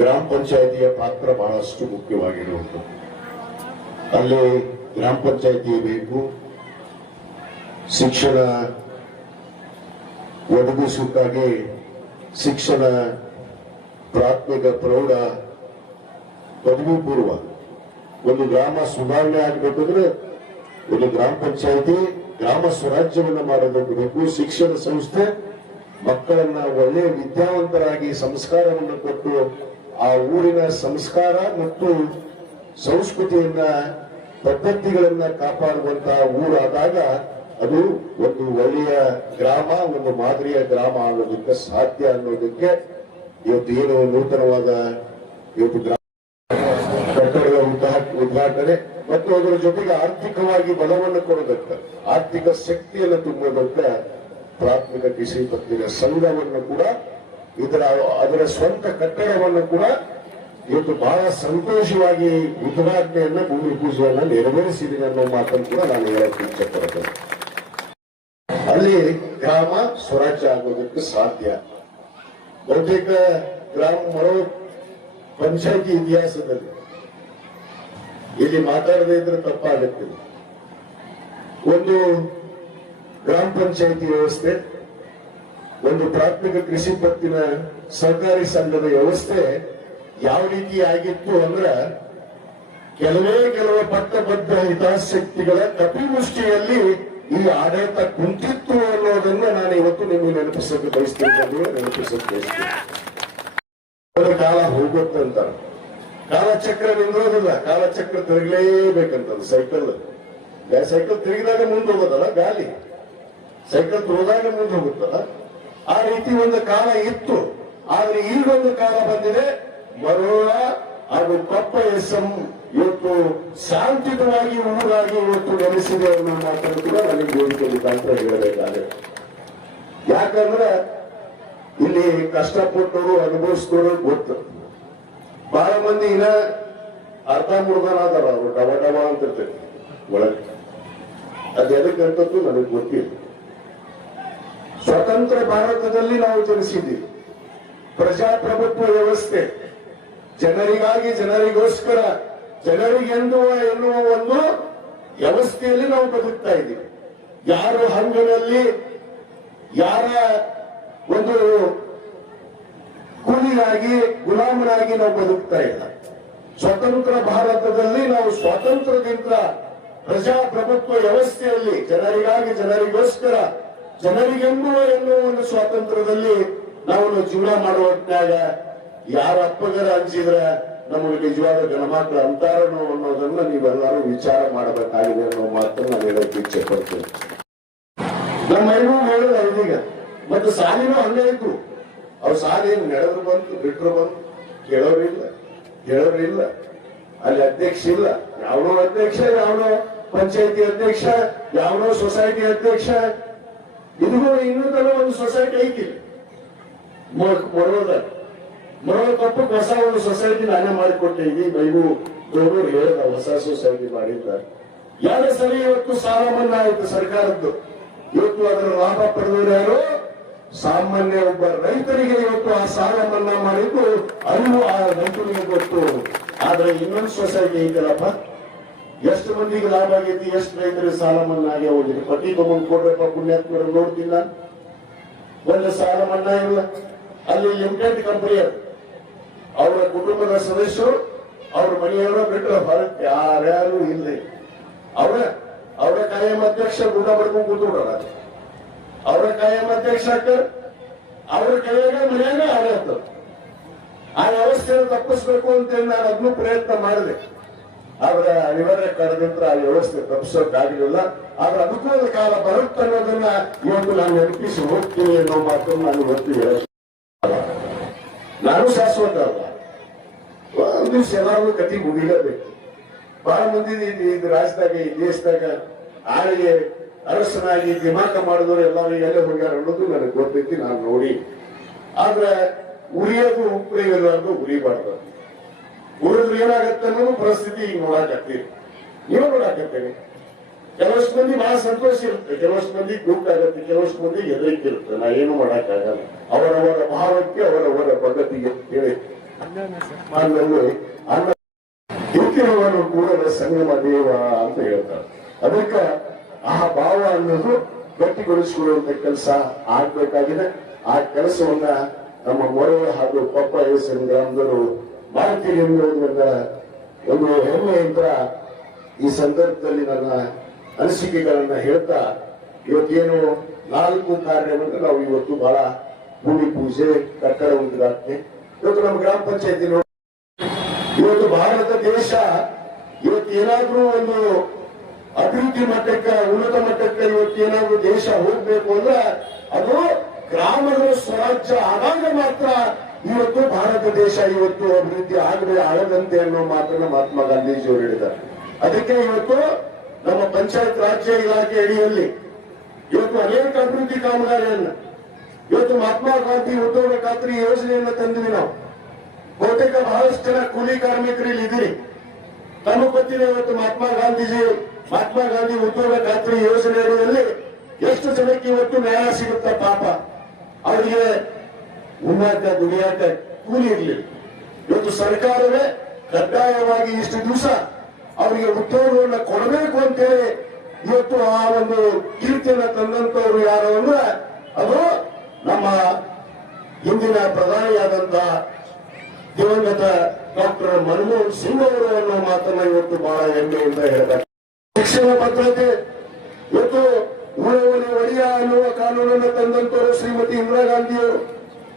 ಗ್ರಾಮ ಪಂಚಾಯಿತಿಯ ಪಾತ್ರ ಬಹಳಷ್ಟು ಮುಖ್ಯವಾಗಿರುವುದು. ಅಲ್ಲಿ ಗ್ರಾಮ ಪಂಚಾಯಿತಿ ಬೇಕು, ಶಿಕ್ಷಣ ಒದಗಿಸೋಕ್ಕಾಗಿ ಶಿಕ್ಷಣ ಪ್ರಾಥಮಿಕ ಪ್ರೌಢ ಪದವಿ ಪೂರ್ವ ಒಂದು ಗ್ರಾಮ ಸುಧಾರಣೆ ಆಗಬೇಕಂದ್ರೆ ಒಂದು ಗ್ರಾಮ ಪಂಚಾಯಿತಿ ಗ್ರಾಮ ಸ್ವರಾಜ್ಯವನ್ನು ಮಾಡೋದಕ್ಕೆ ಬೇಕು. ಶಿಕ್ಷಣ ಸಂಸ್ಥೆ ಮಕ್ಕಳನ್ನ ಒಳ್ಳೆಯ ವಿದ್ಯಾವಂತರಾಗಿ ಸಂಸ್ಕಾರವನ್ನು ಕೊಟ್ಟು ಆ ಊರಿನ ಸಂಸ್ಕಾರ ಮತ್ತು ಸಂಸ್ಕೃತಿಯನ್ನ ಪದ್ಧತಿಗಳನ್ನ ಕಾಪಾಡುವಂತಹ ಊರಾದಾಗ ಅದು ಒಂದು ಒಳ್ಳೆಯ ಗ್ರಾಮ, ಒಂದು ಮಾದರಿಯ ಗ್ರಾಮ ಆಗೋದಕ್ಕೆ ಸಾಧ್ಯ ಅನ್ನೋದಕ್ಕೆ ಇವತ್ತು ಏನು ನೂತನವಾದ ಇವತ್ತು ಗ್ರಾಮ ಕಟ್ಟಡದ ಉದ್ಘಾಟನೆ ಮತ್ತು ಅದರ ಜೊತೆಗೆ ಆರ್ಥಿಕವಾಗಿ ಬಲವನ್ನು ಕೊಡೋದಕ್ಕೆ, ಆರ್ಥಿಕ ಶಕ್ತಿಯನ್ನು ತುಂಬೋದಕ್ಕೆ ಪ್ರಾಥಮಿಕ ಕೃಷಿ ಪತ್ತಿನ ಸಂಘವನ್ನು ಕೂಡ ಅದರ ಸ್ವಂತ ಕಟ್ಟಡವನ್ನು ಕೂಡ ಇವತ್ತು ಬಹಳ ಸಂತೋಷವಾಗಿ ಉದ್ಘಾಟನೆಯನ್ನ ಭೂಮಿ ಪೂಜೆಯನ್ನ ನೆರವೇರಿಸಿದ್ದೀನಿ ಅನ್ನೋ ಮಾತನ್ನು ಕೂಡ ನಾನು ಹೇಳಕ್ಕೆ ಇಚ್ಛೆ ಪಡ್ತೇನೆ. ಅಲ್ಲಿ ಗ್ರಾಮ ಸ್ವರಾಜ್ಯ ಆಗೋದಕ್ಕೆ ಸಾಧ್ಯ. ಬಹುತೇಕ ಗ್ರಾಮ ಮರೋ ಪಂಚಾಯಿತಿ ಇತಿಹಾಸದಲ್ಲಿ ಇಲ್ಲಿ ಮಾತಾಡದೇ ಇದ್ರೆ ತಪ್ಪಾಗುತ್ತೆ. ಒಂದು ಗ್ರಾಮ ಪಂಚಾಯಿತಿ ವ್ಯವಸ್ಥೆ, ಒಂದು ಪ್ರಾಥಮಿಕ ಕೃಷಿ ಪತ್ತಿನ ಸಹಕಾರಿ ಸಂಘದ ವ್ಯವಸ್ಥೆ ಯಾವ ರೀತಿ ಆಗಿತ್ತು ಅಂದ್ರೆ ಕೆಲವು ಪಟ್ಟಬದ್ಧ ಹಿತಾಸಕ್ತಿಗಳ ಕಪಿಮುಷ್ಟಿಯಲ್ಲಿ ಈ ಆಡಳಿತ ಕುಂತಿತ್ತು ಅನ್ನೋದನ್ನ ನಾನು ಇವತ್ತು ನಿಮಗೆ ನೆನಪಿಸಕ್ಕೆ ಬಯಸ್ತೀನಿ. ಕಾಲ ಹೋಗುತ್ತಂತ ಕಾಲಚಕ್ರ ನಿಂದ್ರೋದಿಲ್ಲ, ಕಾಲಚಕ್ರ ತಿರುಗಲೇಬೇಕಂತ. ಸೈಕಲ್ ತಿರುಗಿದಾಗ ಮುಂದೆ ಹೋಗೋದಲ್ಲ, ಗಾಲಿ ಸೈಕಲ್ ಹೋದಾಗ ಮುಂದೆ ಹೋಗುತ್ತಲ್ಲ, ಆ ರೀತಿ ಒಂದು ಕಾಲ ಇತ್ತು. ಆದ್ರೆ ಈಗೊಂದು ಕಾಲ ಬಂದಿದೆ, ಮರೋಳ ಹಾಗೂ ಕೊಪ್ಪ ಎಸ್ಎಂ ಇವತ್ತು ಶಾಂತಿಯುತವಾಗಿ ಊರಾಗಿ ಇವತ್ತು ನೆಲೆಸಿದೆ ಅನ್ನೋ ಮಾತನ್ನು ಕೂಡ ನನಗೆ ವೇದಿಕೆ ಮುಖಾಂತರ ಹೇಳಬೇಕಾಗಿದೆ. ಯಾಕಂದ್ರೆ ಇಲ್ಲಿ ಕಷ್ಟಪಟ್ಟವರು ಅನುಭವಿಸಿದವರು ಗೊತ್ತು. ಬಹಳ ಮಂದಿ ಇನ್ನ ಅರ್ಧ ಮುರ್ಧನಾದಾರ, ಅವರು ಡಬ ಡಬ ಅಂತ ಇರ್ತೈತಿ ಒಳಗೆ. ಅದು ಎದಕ್ಕಂತದ್ದು ನನಗೆ ಗೊತ್ತಿಲ್ಲ. ಸ್ವತಂತ್ರ ಭಾರತದಲ್ಲಿ ನಾವು ಜನಿಸಿದ್ದೀವಿ. ಪ್ರಜಾಪ್ರಭುತ್ವ ವ್ಯವಸ್ಥೆ, ಜನರಿಗಾಗಿ ಜನರಿಗೋಸ್ಕರ ಜನರಿಗೆಂದುವ ಎನ್ನುವ ಒಂದು ವ್ಯವಸ್ಥೆಯಲ್ಲಿ ನಾವು ಬದುಕ್ತಾ ಇದ್ದೀವಿ. ಯಾರು ಹಂಗಿನಲ್ಲಿ ಯಾರ ಒಂದು ಕೂಲಿಯಾಗಿ ಗುಲಾಮರಾಗಿ ನಾವು ಬದುಕ್ತಾ ಇಲ್ಲ. ಸ್ವತಂತ್ರ ಭಾರತದಲ್ಲಿ ನಾವು ಸ್ವಾತಂತ್ರ್ಯದಿಂದ ಪ್ರಜಾಪ್ರಭುತ್ವ ವ್ಯವಸ್ಥೆಯಲ್ಲಿ ಜನರಿಗಾಗಿ ಜನರಿಗೋಸ್ಕರ ಜನರಿಗೆಂಬುವ ಎನ್ನುವ ಒಂದು ಸ್ವಾತಂತ್ರ್ಯದಲ್ಲಿ ನಾವು ಜೀವನ ಮಾಡುವ ಹೊತ್ನ್ಯಾಗ ಯಾರ ಅಪ್ಪಗರ ಹಂಚಿದ್ರ ನಮಗೆ ನಿಜವಾದ ಗಣಮಕ್ಕಳ ಅಂತಾರನೋ ಅನ್ನೋದನ್ನ ನೀವೆಲ್ಲರೂ ವಿಚಾರ ಮಾಡಬೇಕಾಗಿದೆ ಅನ್ನೋ ಮಾತನ್ನು ನಾನು ಹೇಳಕ್ಕೆ ಇಚ್ಛೆ ಪಡ್ತೇನೆ. ನಮ್ಮ ಮೈನೂ ಹೇಳಿದ ಇದೀಗ ಮತ್ತು ಸಾಲಿನೂ ಹಂಗೆ ಇತ್ತು. ಅವ್ರು ಸಾಲಿ ನಡೆದ್ರು ಬಂತು, ಬಿಟ್ರು ಬಂತು, ಕೇಳೋರಿಲ್ಲ. ಅಲ್ಲಿ ಅಧ್ಯಕ್ಷ ಇಲ್ಲ, ಯಾವನೋ ಅಧ್ಯಕ್ಷ, ಯಾವನೋ ಪಂಚಾಯತಿ ಅಧ್ಯಕ್ಷ, ಯಾವನೋ ಸೊಸೈಟಿ ಅಧ್ಯಕ್ಷ. ಇದುಗೂ ಇನ್ನೂ ಒಂದು ಸೊಸೈಟಿ ಐತಿ ಮರೋ ತಪ್ಪಕ್ಕೆ ಹೊಸ ಒಂದು ಸೊಸೈಟಿ ನಾನೇ ಮಾಡಿಕೊಟ್ಟಿದ್ವಿ. ಬೈಗೂ ಗೌರವರು ಹೇಳಿದ ಹೊಸ ಸೊಸೈಟಿ ಮಾಡಿದ್ದ. ಎರಡು ಸರಿ ಇವತ್ತು ಸಾಲ ಮನ್ನಾ ಆಯ್ತು ಸರ್ಕಾರದ್ದು. ಇವತ್ತು ಅದರ ಲಾಭ ಪಡೆದವರು ಯಾರು? ಸಾಮಾನ್ಯ ಒಬ್ಬ ರೈತರಿಗೆ ಇವತ್ತು ಆ ಸಾಲ ಮನ್ನಾ ಮಾಡಿದ್ದು ಅರಿವು ಆ ರೈತರಿಗೆ ಗೊತ್ತು. ಆದ್ರೆ ಇನ್ನೊಂದು ಸೊಸೈಟಿ ಐತಲ್ಲಪ್ಪ, ಎಷ್ಟು ಮಂದಿಗೆ ಲಾಭ ಆಗೈತಿ, ಎಷ್ಟು ರೈತರಿಗೆ ಸಾಲ ಮನ್ನಾ ಆಗಿ ಹೋಗಿದೆ. ಪಟ್ಟಿ ತಗೊಂಡು ಕೊಡ್ರಪ್ಪ, ಪುಣ್ಯಾತ್ಮರ ನೋಡ್ತೀನಿ ನಾನು. ಒಂದು ಸಾಲ ಮನ್ನಾ ಇಲ್ಲ. ಅಲ್ಲಿ ಲಿಮಿಟೆಡ್ ಕಂಪನಿ ಅವರ ಕುಟುಂಬದ ಸದಸ್ಯರು ಅವ್ರ ಮನೆಯವರ ಬಿಟ್ಟರೆ ಹೊರಗೆ ಯಾರ್ಯಾರು ಇಲ್ಲ. ಅವರ ಕಾಯಂ ಅಧ್ಯಕ್ಷ ಗುಣ ಬಡ್ಕೊಂಡು ಕೂತ್ಬಿಟ್ರ. ಅವರ ಕಾಯಂ ಅಧ್ಯಕ್ಷ ಅವ್ರ ಕೈಯಾಗ ಮನೆಯಾಗ ಆಡಳಿತ. ಆ ವ್ಯವಸ್ಥೆಯನ್ನು ತಪ್ಪಿಸ್ಬೇಕು ಅಂತೇಳಿ ನಾನು ಅದನ್ನು ಪ್ರಯತ್ನ ಮಾಡಿದೆ. ಆದ್ರೆ ಅನಿವಾರ್ಯ ಕಾರಣದಿಂದ ಆ ವ್ಯವಸ್ಥೆ ತಪ್ಪಿಸೋಕ್ಕಾಗಲಿಲ್ಲ. ಆದ್ರೆ ಅನುಕೂಲದ ಕಾಲ ಬರುತ್ತೆ ಅನ್ನೋದನ್ನ ಇವತ್ತು ನಾನು ನೆನಪಿಸಿ ಹೋಗ್ತೀನಿ ಅನ್ನೋ ಮಾತನ್ನು ನಾನು ಇವತ್ತು ಹೇಳ. ನಾನು ಶಾಶ್ವತ ಅಲ್ಲ, ಒಂದು ದಿವಸ ಎಲ್ಲರೂ ಕತಿ ಮುಗಿಲೇಬೇಕು. ಬಹಳ ಮಂದಿ ಇದು ರಾಜ್ಯದಾಗ ಈ ದೇಶದಾಗ ಆಳಿಗೆ ಅರಸನಾಗಿ ದಿಮಾಕ ಮಾಡಿದವರು ಎಲ್ಲರೂ ಎಲ್ಲಿ ಹೋಗ್ಯಾರ ಅನ್ನೋದು ನನಗೆ ಗೊತ್ತೈತಿ, ನಾನು ನೋಡಿ. ಆದ್ರೆ ಉರಿಯೋದು ಉಪಯೋಗಿಲ್ಲದು ಉರಿಬಾರ್ದು. ಉರಿದ್ರೆ ಏನಾಗತ್ತೆ ಅನ್ನೋದು ಪರಿಸ್ಥಿತಿ ಈಗ ನೋಡಾಕತ್ತೀರಿ, ನೀವು ನೋಡಾಕತ್ತೇನೆ. ಕೆಲವಷ್ಟು ಮಂದಿ ಬಹಳ ಸಂತೋಷ ಇರುತ್ತೆ, ಕೆಲವಷ್ಟು ಮಂದಿ ದುಃಖ ಆಗತ್ತೆ, ಕೆಲವಷ್ಟು ಮಂದಿ ಹೆದರಿಕೆ ಇರುತ್ತೆ. ನಾ ಏನು ಮಾಡಕ್ಕಾಗಲ್ಲ, ಅವರವರ ಭಾವಕ್ಕೆ ಅವರವರ ಬಗತಿಗೆ ಹೇಳಿ ಅನ್ನ ಇರ್ತಿರುವನು ಕೂಡಲ ಸಂಗಮ ದೇವ ಅಂತ ಹೇಳ್ತಾರೆ. ಅದಕ್ಕೆ ಆ ಭಾವ ಅನ್ನೋದು ಗಟ್ಟಿಗೊಳಿಸಿಕೊಳ್ಳುವಂತ ಕೆಲಸ ಆಗ್ಬೇಕಾಗಿದೆ. ಆ ಕೆಲಸವನ್ನ ನಮ್ಮ ಮೊರೆ ಹಾಗೂ ಪಪ್ಪ ಎಸ್ಎನ್ ಗ್ರಾಮದವರು ಮಾಡ್ತೀವಿ ಎನ್ನುವುದನ್ನ ಒಂದು ಹೆಮ್ಮೆಯಿಂದ ಈ ಸಂದರ್ಭದಲ್ಲಿ ನನ್ನ ಅನಿಸಿಕೆಗಳನ್ನ ಹೇಳ್ತಾ, ಇವತ್ತೇನು 4 ಕಾರ್ಯವನ್ನು ನಾವು ಇವತ್ತು ಬಹಳ ಭೂಮಿ ಪೂಜೆ, ಕಟ್ಟಡ ಉದ್ಘಾಟನೆ, ಇವತ್ತು ನಮ್ಮ ಗ್ರಾಮ ಪಂಚಾಯತಿ ಇವತ್ತು ಭಾರತ ದೇಶ ಇವತ್ತು ಏನಾದ್ರೂ ಒಂದು ಅಭಿವೃದ್ಧಿ ಮಟ್ಟಕ್ಕೆ, ಉನ್ನತ ಮಟ್ಟಕ್ಕೆ ಇವತ್ತೇನಾದ್ರೂ ದೇಶ ಹೋಗ್ಬೇಕು ಅಂದ್ರೆ ಅದು ಗ್ರಾಮಗಳ ಸ್ವರಾಜ್ಯ ಆದಾಗ ಮಾತ್ರ ಇವತ್ತು ಭಾರತ ದೇಶ ಇವತ್ತು ಅಭಿವೃದ್ಧಿ ಆಗದಂತೆ ಅನ್ನೋ ಮಾತನ್ನ ಮಹಾತ್ಮ ಗಾಂಧೀಜಿಯವರು ಹೇಳಿದ್ದಾರೆ. ಅದಕ್ಕೆ ಇವತ್ತು ನಮ್ಮ ಪಂಚಾಯತ್ ರಾಜ್ಯ ಇಲಾಖೆ ಅಡಿಯಲ್ಲಿ ಇವತ್ತು ಅನೇಕ ಅಭಿವೃದ್ಧಿ ಕಾಮಗಾರಿಯನ್ನ ಇವತ್ತು ಮಹಾತ್ಮ ಗಾಂಧಿ ಉದ್ಯೋಗ ಖಾತ್ರಿ ಯೋಜನೆಯನ್ನ ತಂದಿವಿ ನಾವು. ಬಹುತೇಕ ಬಹಳಷ್ಟು ಜನ ಕೂಲಿ ಕಾರ್ಮಿಕರಲ್ಲಿ ಇದ್ದೀರಿ, ತಮಗೆ ಗೊತ್ತಿದೆ ಇವತ್ತು ಮಹಾತ್ಮ ಗಾಂಧಿ ಉದ್ಯೋಗ ಖಾತ್ರಿ ಯೋಜನೆ ಅಡಿಯಲ್ಲಿ ಎಷ್ಟು ಜನಕ್ಕೆ ಇವತ್ತು ನ್ಯಾಯ ಸಿಗುತ್ತಾ. ಪಾಪ ಅವರಿಗೆ ಉನ್ನಾಕ ದುಡಿಯಾಕ ಕೂಲಿ ಇರಲಿಲ್ಲ. ಇವತ್ತು ಸರ್ಕಾರವೇ ಕಡ್ಡಾಯವಾಗಿ ಇಷ್ಟು ದಿವಸ ಅವರಿಗೆ ಉದ್ಯೋಗವನ್ನು ಕೊಡಬೇಕು ಅಂತೇಳಿ ಇವತ್ತು ಆ ಒಂದು ಕೀರ್ತಿಯನ್ನ ತಂದಂತವರು ಯಾರು ಅಂದ್ರೆ ಅದು ನಮ್ಮ ಹಿಂದಿನ ಪ್ರಧಾನಿಯಾದಂತ ದಿವಂಗತ ಡಾಕ್ಟರ್ ಮನಮೋಹನ್ ಸಿಂಗ್ ಅವರು ಅನ್ನೋ ಮಾತನ್ನ ಇವತ್ತು ಬಹಳ ಹೆಮ್ಮೆಯಿಂದ ಹೇಳ್ತಾರೆ. ಶಿಕ್ಷಣ ಭದ್ರತೆ ಇವತ್ತು ಉಳುವಳಿ ಒಡೆಯ ಅನ್ನುವ ಕಾನೂನನ್ನು ತಂದಂತವರು ಶ್ರೀಮತಿ ಇಂದಿರಾ ಗಾಂಧಿಯವರು,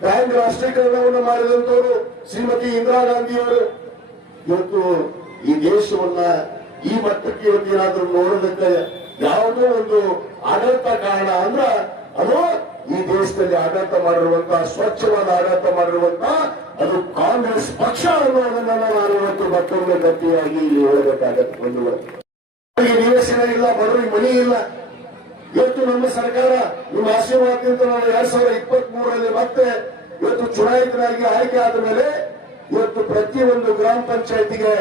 ಬ್ಯಾಂಕ್ ರಾಷ್ಟ್ರೀಕರಣವನ್ನು ಮಾಡಿದಂತವರು ಶ್ರೀಮತಿ ಇಂದಿರಾ ಗಾಂಧಿಯವರು. ಇವತ್ತು ಈ ದೇಶವನ್ನ ಈ ಮಟ್ಟಕ್ಕೆ ಇವತ್ತೇನಾದ್ರೂ ನೋಡೋದಕ್ಕೆ ಯಾವುದೋ ಒಂದು ಆಡಳಿತ ಕಾರಣ ಅಂದ್ರ ಅದು ಈ ದೇಶದಲ್ಲಿ ಆಡಳಿತ ಮಾಡಿರುವಂತಹ, ಸ್ವಚ್ಛವಾದ ಆಡಳಿತ ಮಾಡಿರುವಂತಹ ಅದು ಕಾಂಗ್ರೆಸ್ ಪಕ್ಷ ಅನ್ನೋದನ್ನ ನಾನು ಇವತ್ತು ಮತ್ತೊಮ್ಮೆ ಗಟ್ಟಿಯಾಗಿ ಇಲ್ಲಿ ಹೇಳಬೇಕಾಗತ್ತೆ. ಅವರಿಗೆ ನಿವೇಶನ ಇಲ್ಲ, ಬಡವರಿಗೆ ಮನೆ ಇಲ್ಲ. ಇವತ್ತು ನಮ್ಮ ಸರ್ಕಾರ ನಿಮ್ಮ ಆಶೀರ್ವಾದದಿಂದ ನಾನು 2023ರಲ್ಲಿ ಮತ್ತೆ ಇವತ್ತು ಚುನಾಯಿತರಾಗಿ ಆಯ್ಕೆ ಆದ ಮೇಲೆ ಇವತ್ತು ಪ್ರತಿಯೊಂದು ಗ್ರಾಮ ಪಂಚಾಯತಿಗೆ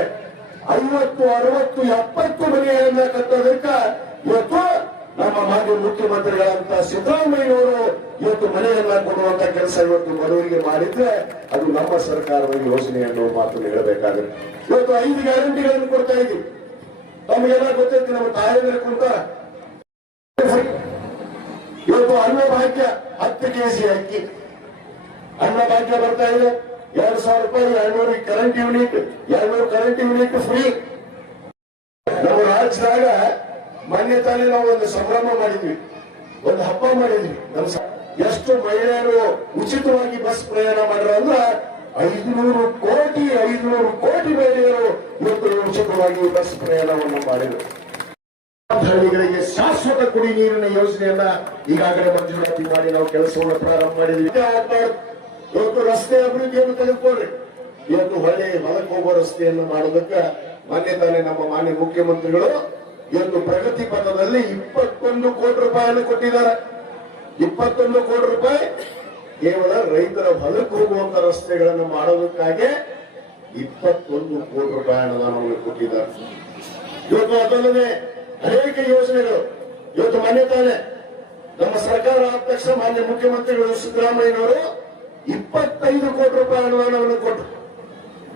50, 60, 70 ಮನೆಯನ್ನ ಕಟ್ಟೋದಕ್ಕೆ ಇವತ್ತು ನಮ್ಮ ಮಾಜಿ ಮುಖ್ಯಮಂತ್ರಿಗಳಂತ ಸಿದ್ದರಾಮಯ್ಯನವರು ಇವತ್ತು ಮನೆಯನ್ನ ಕೊಡುವಂತ ಕೆಲಸ ಇವತ್ತು ಬಡವರಿಗೆ ಮಾಡಿದ್ರೆ ಅದು ನಮ್ಮ ಸರ್ಕಾರದ ಯೋಜನೆ ಅನ್ನೋ ಮಾತನ್ನು ಹೇಳಬೇಕಾಗುತ್ತೆ. ಇವತ್ತು 5 ಗ್ಯಾರಂಟಿಗಳನ್ನು ಕೊಡ್ತಾ ಇದ್ದೀವಿ. ತಮಗೆಲ್ಲ ಗೊತ್ತೈತಿ, ನಮ್ಮ ತಾಯಂದ್ರೆ ಕುಂತ ಇವತ್ತು ಅನ್ನಭಾಗ್ಯ 10 kg ಅಕ್ಕಿ ಅನ್ನಭಾಗ್ಯ ಬರ್ತಾ ಇದೆ. 2,000 ರೂಪಾಯಿ, 200 ಕರೆಂಟ್ ಯೂನಿಟ್ ಫ್ರೀ. ನಮ್ಮ ರಾಜ್ಯದಾಗ ಮೊನ್ನೆ ತಾನೇ ನಾವು ಒಂದು ಸಂಭ್ರಮ ಮಾಡಿದ್ವಿ, ಒಂದು ಹಬ್ಬ ಮಾಡಿದ್ವಿ. ಎಷ್ಟು ಮಹಿಳೆಯರು ಉಚಿತವಾಗಿ ಬಸ್ ಪ್ರಯಾಣ ಮಾಡ್ರ ಅಂದ್ರ 500 ಕೋಟಿ ಮಹಿಳೆಯರು ಇವತ್ತು ಉಚಿತವಾಗಿ ಬಸ್ ಪ್ರಯಾಣವನ್ನು ಮಾಡಿದರು. ಹಳ್ಳಿಗಳಿಗೆ ಶಾಶ್ವತ ಕುಡಿ ನೀರಿನ ಯೋಜನೆಯನ್ನ ಈಗಾಗಲೇ ಮಂಜೂರಾತಿ ಮಾಡಿ ನಾವು ಕೆಲಸವನ್ನು ಪ್ರಾರಂಭ ಮಾಡಿದ್ವಿ. ಇವತ್ತು ರಸ್ತೆ ಅಭಿವೃದ್ಧಿಯನ್ನು ತೆಗೆದುಕೊಳ್ಳ್ರಿ. ಇವತ್ತು ಹೊಲಕ್ಕೆ ಹೋಗೋ ರಸ್ತೆಯನ್ನು ಮಾಡೋದಕ್ಕೆ ಮೊನ್ನೆ ತಾನೇ ನಮ್ಮ ಮಾನ್ಯ ಮುಖ್ಯಮಂತ್ರಿಗಳು ಇವತ್ತು ಪ್ರಗತಿ ಪಥದಲ್ಲಿ 21 ಕೋಟಿ ರೂಪಾಯಿಯನ್ನು ಕೊಟ್ಟಿದ್ದಾರೆ. 21 ಕೋಟಿ ರೂಪಾಯಿ ಕೇವಲ ರೈತರ ಹೊಲಕ್ಕೆ ಹೋಗುವಂತ ರಸ್ತೆಗಳನ್ನು ಮಾಡೋದಕ್ಕಾಗಿ 21 ಕೋಟಿ ರೂಪಾಯಿ ಅನುದಾನವನ್ನು ಕೊಟ್ಟಿದ್ದಾರೆ. ಇವತ್ತು ಅದಲ್ಲದೆ ಅನೇಕ ಯೋಜನೆಗಳು ಇವತ್ತು ಮೊನ್ನೆ ತಾನೇ ನಮ್ಮ ಸರ್ಕಾರ ಆದ ತಕ್ಷಣ ಮಾನ್ಯ ಮುಖ್ಯಮಂತ್ರಿಗಳು ಸಿದ್ದರಾಮಯ್ಯನವರು 25 ಕೋಟಿ ರೂಪಾಯಿ ಅನುದಾನವನ್ನು ಕೊಟ್ಟರು.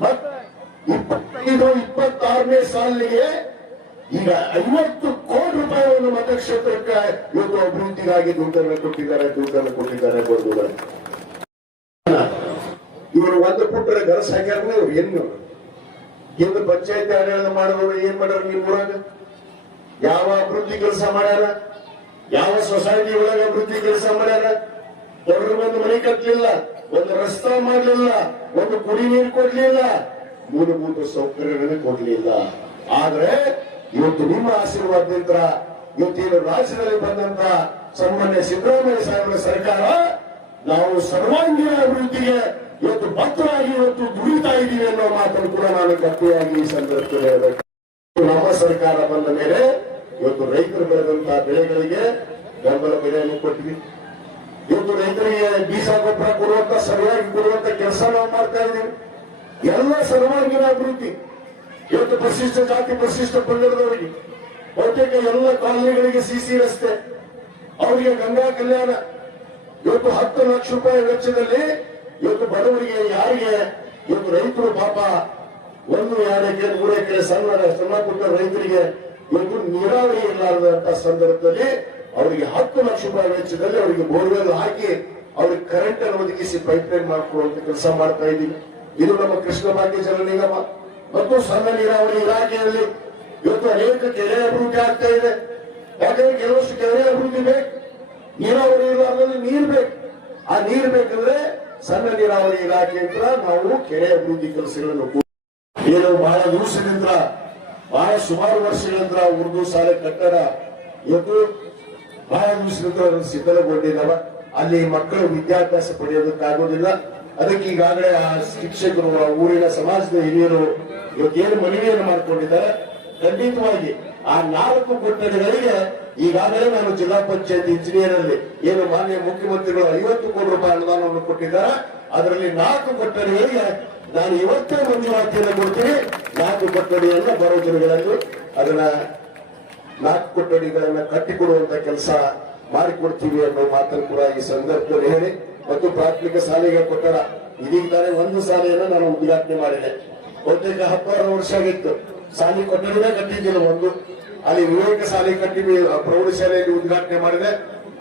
ಮತ್ತೆ 25-26ನೇ ಸಾಲಿಗೆ ಈಗ 50 ಕೋಟಿ ರೂಪಾಯಿಯನ್ನು ಮತಕ್ಷೇತ್ರಕ್ಕೆ ಇವತ್ತು ಅಭಿವೃದ್ಧಿಗಾಗಿ ದುಡ್ಡನ್ನು ಕೊಟ್ಟಿದ್ದಾರೆ ಬೋರ್ಡುಗಳು. ಇವರು 1 ಪುಟ್ಟರ ಗರಸ್ ಹಾಕ್ಯಾರ. ಇವ್ರು ಏನು ಹಿಂದೆ ಪಂಚಾಯತ್ ಆಡಳಿತ ಮಾಡೋರು ಏನ್ ಮಾಡ್ಯಾರ? ನಿಮ್ಮೂರಾಗ ಯಾವ ಅಭಿವೃದ್ಧಿ ಕೆಲಸ ಮಾಡ್ಯಾರ? ಯಾವ ಸೊಸೈಟಿ ಒಳಗೆ ಅಭಿವೃದ್ಧಿ ಕೆಲಸ ಮಾಡ್ಯಾರ? ಒಂದು ಮನೆ ಕಟ್ಟಲಿಲ್ಲ, ಒಂದು ರಸ್ತೆ ಮಾಡಲಿಲ್ಲ, ಒಂದು ಕುಡಿ ನೀರು ಕೊಡ್ಲಿಲ್ಲ, ಮೂಲಭೂತ ಸೌಕರ್ಯಗಳನ್ನು ಕೊಡ್ಲಿಲ್ಲ. ಆದ್ರೆ ಇವತ್ತು ನಿಮ್ಮ ಆಶೀರ್ವಾದದಿಂದ ಇವತ್ತೇನು ರಾಜ್ಯದಲ್ಲಿ ಬಂದಂತ ಸನ್ಮಾನ್ಯ ಸಿದ್ದರಾಮಯ್ಯ ಸಾಹೇಬರ ಸರ್ಕಾರ ನಾವು ಸರ್ವಾಂಗೀಣ ಅಭಿವೃದ್ಧಿಗೆ ಇವತ್ತು ಬದ್ಧರಾಗಿ ಇವತ್ತು ದುಡಿತಾ ಇದ್ದೀವಿ ಅನ್ನೋ ಮಾತನ್ನು ಕೂಡ ನಾನು ಗಟ್ಟಿಯಾಗಿ ಈ ಸಂದರ್ಭದಲ್ಲಿ ಹೇಳಬೇಕು. ನಮ್ಮ ಸರ್ಕಾರ ಬಂದ ಮೇಲೆ ಇವತ್ತು ರೈತರು ಬೆಳೆದಂತಹ ಬೆಳೆಗಳಿಗೆ ಬೆಂಬಲ ಬೆಲೆಯನ್ನು ಕೊಟ್ವಿ. ಇವತ್ತು ರೈತರಿಗೆ ಬೀಜ ಗೊಬ್ಬರ ಕೊಡುವಂತ ಸರಿಯಾಗಿ ಕೊಡುವಂತ ಕೆಲಸ ನಾವು ಮಾಡ್ತಾ ಇದ್ದೀವಿ. ಎಲ್ಲ ಸರ್ವಾಂಗೀಣ ಅಭಿವೃದ್ಧಿ. ಇವತ್ತು ಪರಿಶಿಷ್ಟ ಜಾತಿ ಪರಿಶಿಷ್ಟ ಪಂಗಡದವರಿಗೆ ಬಹುತೇಕ ಎಲ್ಲ ಕಾಲನಿಗಳಿಗೆ ಸಿಸಿ ರಸ್ತೆ, ಅವರಿಗೆ ಗಂಗಾ ಕಲ್ಯಾಣ. ಇವತ್ತು 10 ಲಕ್ಷ ರೂಪಾಯಿ ವೆಚ್ಚದಲ್ಲಿ ಇವತ್ತು ಬಡವರಿಗೆ ಯಾರಿಗೆ ಇವತ್ತು ರೈತರು ಪಾಪ 1-2 ಎಕರೆ 3 ಎಕರೆ ಸಣ್ಣ ಪುಟ್ಟ ರೈತರಿಗೆ ಇವತ್ತು ನೀರಾವರಿ ಇಲ್ಲದಂತ ಸಂದರ್ಭದಲ್ಲಿ ಅವರಿಗೆ 10 ಲಕ್ಷ ರೂಪಾಯಿ ವೆಚ್ಚದಲ್ಲಿ ಅವರಿಗೆ ಬೋರ್ವೆಲ್ ಹಾಕಿ ಅವ್ರಿಗೆ ಕರೆಂಟ್ ಅನ್ನು ಒದಗಿಸಿ ಪೈಪ್ಲೈನ್ ಮಾಡಿಕೊಳ್ಳುವಂತ ಕೆಲಸ ಮಾಡ್ತಾ ಇದ್ದೀವಿ. ಇದು ನಮ್ಮ ಕೃಷ್ಣ ಭಾಗ್ಯ ಜಲ ನಿಗಮ ಮತ್ತು ಸಣ್ಣ ನೀರಾವರಿ ಇಲಾಖೆಯಲ್ಲಿ ಇವತ್ತು ಅನೇಕ ಕೆರೆ ಅಭಿವೃದ್ಧಿ ಆಗ್ತಾ ಇದೆ. ಯಾಕಂದ್ರೆ ಕೆಲವಷ್ಟು ಕೆರೆ ಅಭಿವೃದ್ಧಿ ಬೇಕು, ನೀರಾವರಿ ಇಲಾಖೆಯಲ್ಲಿ ನೀರು ಬೇಕು. ಆ ನೀರು ಬೇಕಂದ್ರೆ ಸಣ್ಣ ನೀರಾವರಿ ಇಲಾಖೆ ಅಂತ ನಾವು ಕೆರೆ ಅಭಿವೃದ್ಧಿ ಕೆಲಸಗಳನ್ನು ಏನು ಬಹಳ ದಿವಸದಿಂದ ಬಹಳ ಸುಮಾರು ವರ್ಷಗಳಿಂದ ಉರ್ದು ಶಾಲೆ ಕಟ್ಟಡ ಇವತ್ತು ಬಹಳ ದಿವಸದಿಂದ ಸಿದ್ಧಗೊಂಡಿದ್ದಾವ. ಅಲ್ಲಿ ಮಕ್ಕಳು ವಿದ್ಯಾಭ್ಯಾಸ ಪಡೆಯೋದಕ್ಕಾಗೋದಿಲ್ಲ. ಅದಕ್ಕೆ ಈಗಾಗಲೇ ಆ ಶಿಕ್ಷಕರು, ಆ ಊರಿನ ಸಮಾಜದ ಹಿರಿಯರು ಇವತ್ತೇನು ಮನವಿಯನ್ನು ಮಾಡಿಕೊಂಡಿದ್ದಾರೆ, ಖಂಡಿತವಾಗಿ ಆ 4 ಕೊಠಡಿಗಳಿಗೆ ಈಗಾಗಲೇ ನಾನು ಜಿಲ್ಲಾ ಪಂಚಾಯತ್ ಇಂಜಿನಿಯರ್ ಅಲ್ಲಿ ಏನು ಮಾನ್ಯ ಮುಖ್ಯಮಂತ್ರಿಗಳು 50 ಕೋಟಿ ರೂಪಾಯಿ ಅನುದಾನವನ್ನು ಕೊಟ್ಟಿದ್ದಾರೆ. ಅದರಲ್ಲಿ 4 ಕೊಠಡಿಗಳಿಗೆ ನಾನು ಇವತ್ತೇ ಮಂಜೂರಾತಿಯನ್ನು ಕೊಡ್ತೀನಿ. 4 ಕೊಠಡಿಯನ್ನ ಬರೋ ದಿನಗಳಲ್ಲಿ ಅದನ್ನ 4 ಕೊಠಡಿಗಳನ್ನ ಕಟ್ಟಿಕೊಡುವಂತ ಕೆಲಸ ಮಾಡಿಕೊಡ್ತೀವಿ ಅನ್ನೋ ಮಾತನ್ನು ಕೂಡ ಈ ಸಂದರ್ಭದಲ್ಲಿ ಹೇಳಿ, ಮತ್ತು ಪ್ರಾಥಮಿಕ ಶಾಲೆಗೆ ಕೊಟ್ಟಡ ಇದೀಗ ತಾನೇ 1 ಶಾಲೆಯನ್ನು ನಾನು ಉದ್ಘಾಟನೆ ಮಾಡಿದೆ. ಬಹುತೇಕ 10 ವರ್ಷ ಆಗಿತ್ತು ಶಾಲೆ ಕೊಠಡಿನೇ ಕಟ್ಟಿದ್ದಿಲ್ಲ. ಒಂದು ಅಲ್ಲಿ ವಿವೇಕ ಶಾಲೆ ಕಟ್ಟಿ ಪ್ರೌಢಶಾಲೆಯಲ್ಲಿ ಉದ್ಘಾಟನೆ ಮಾಡಿದೆ.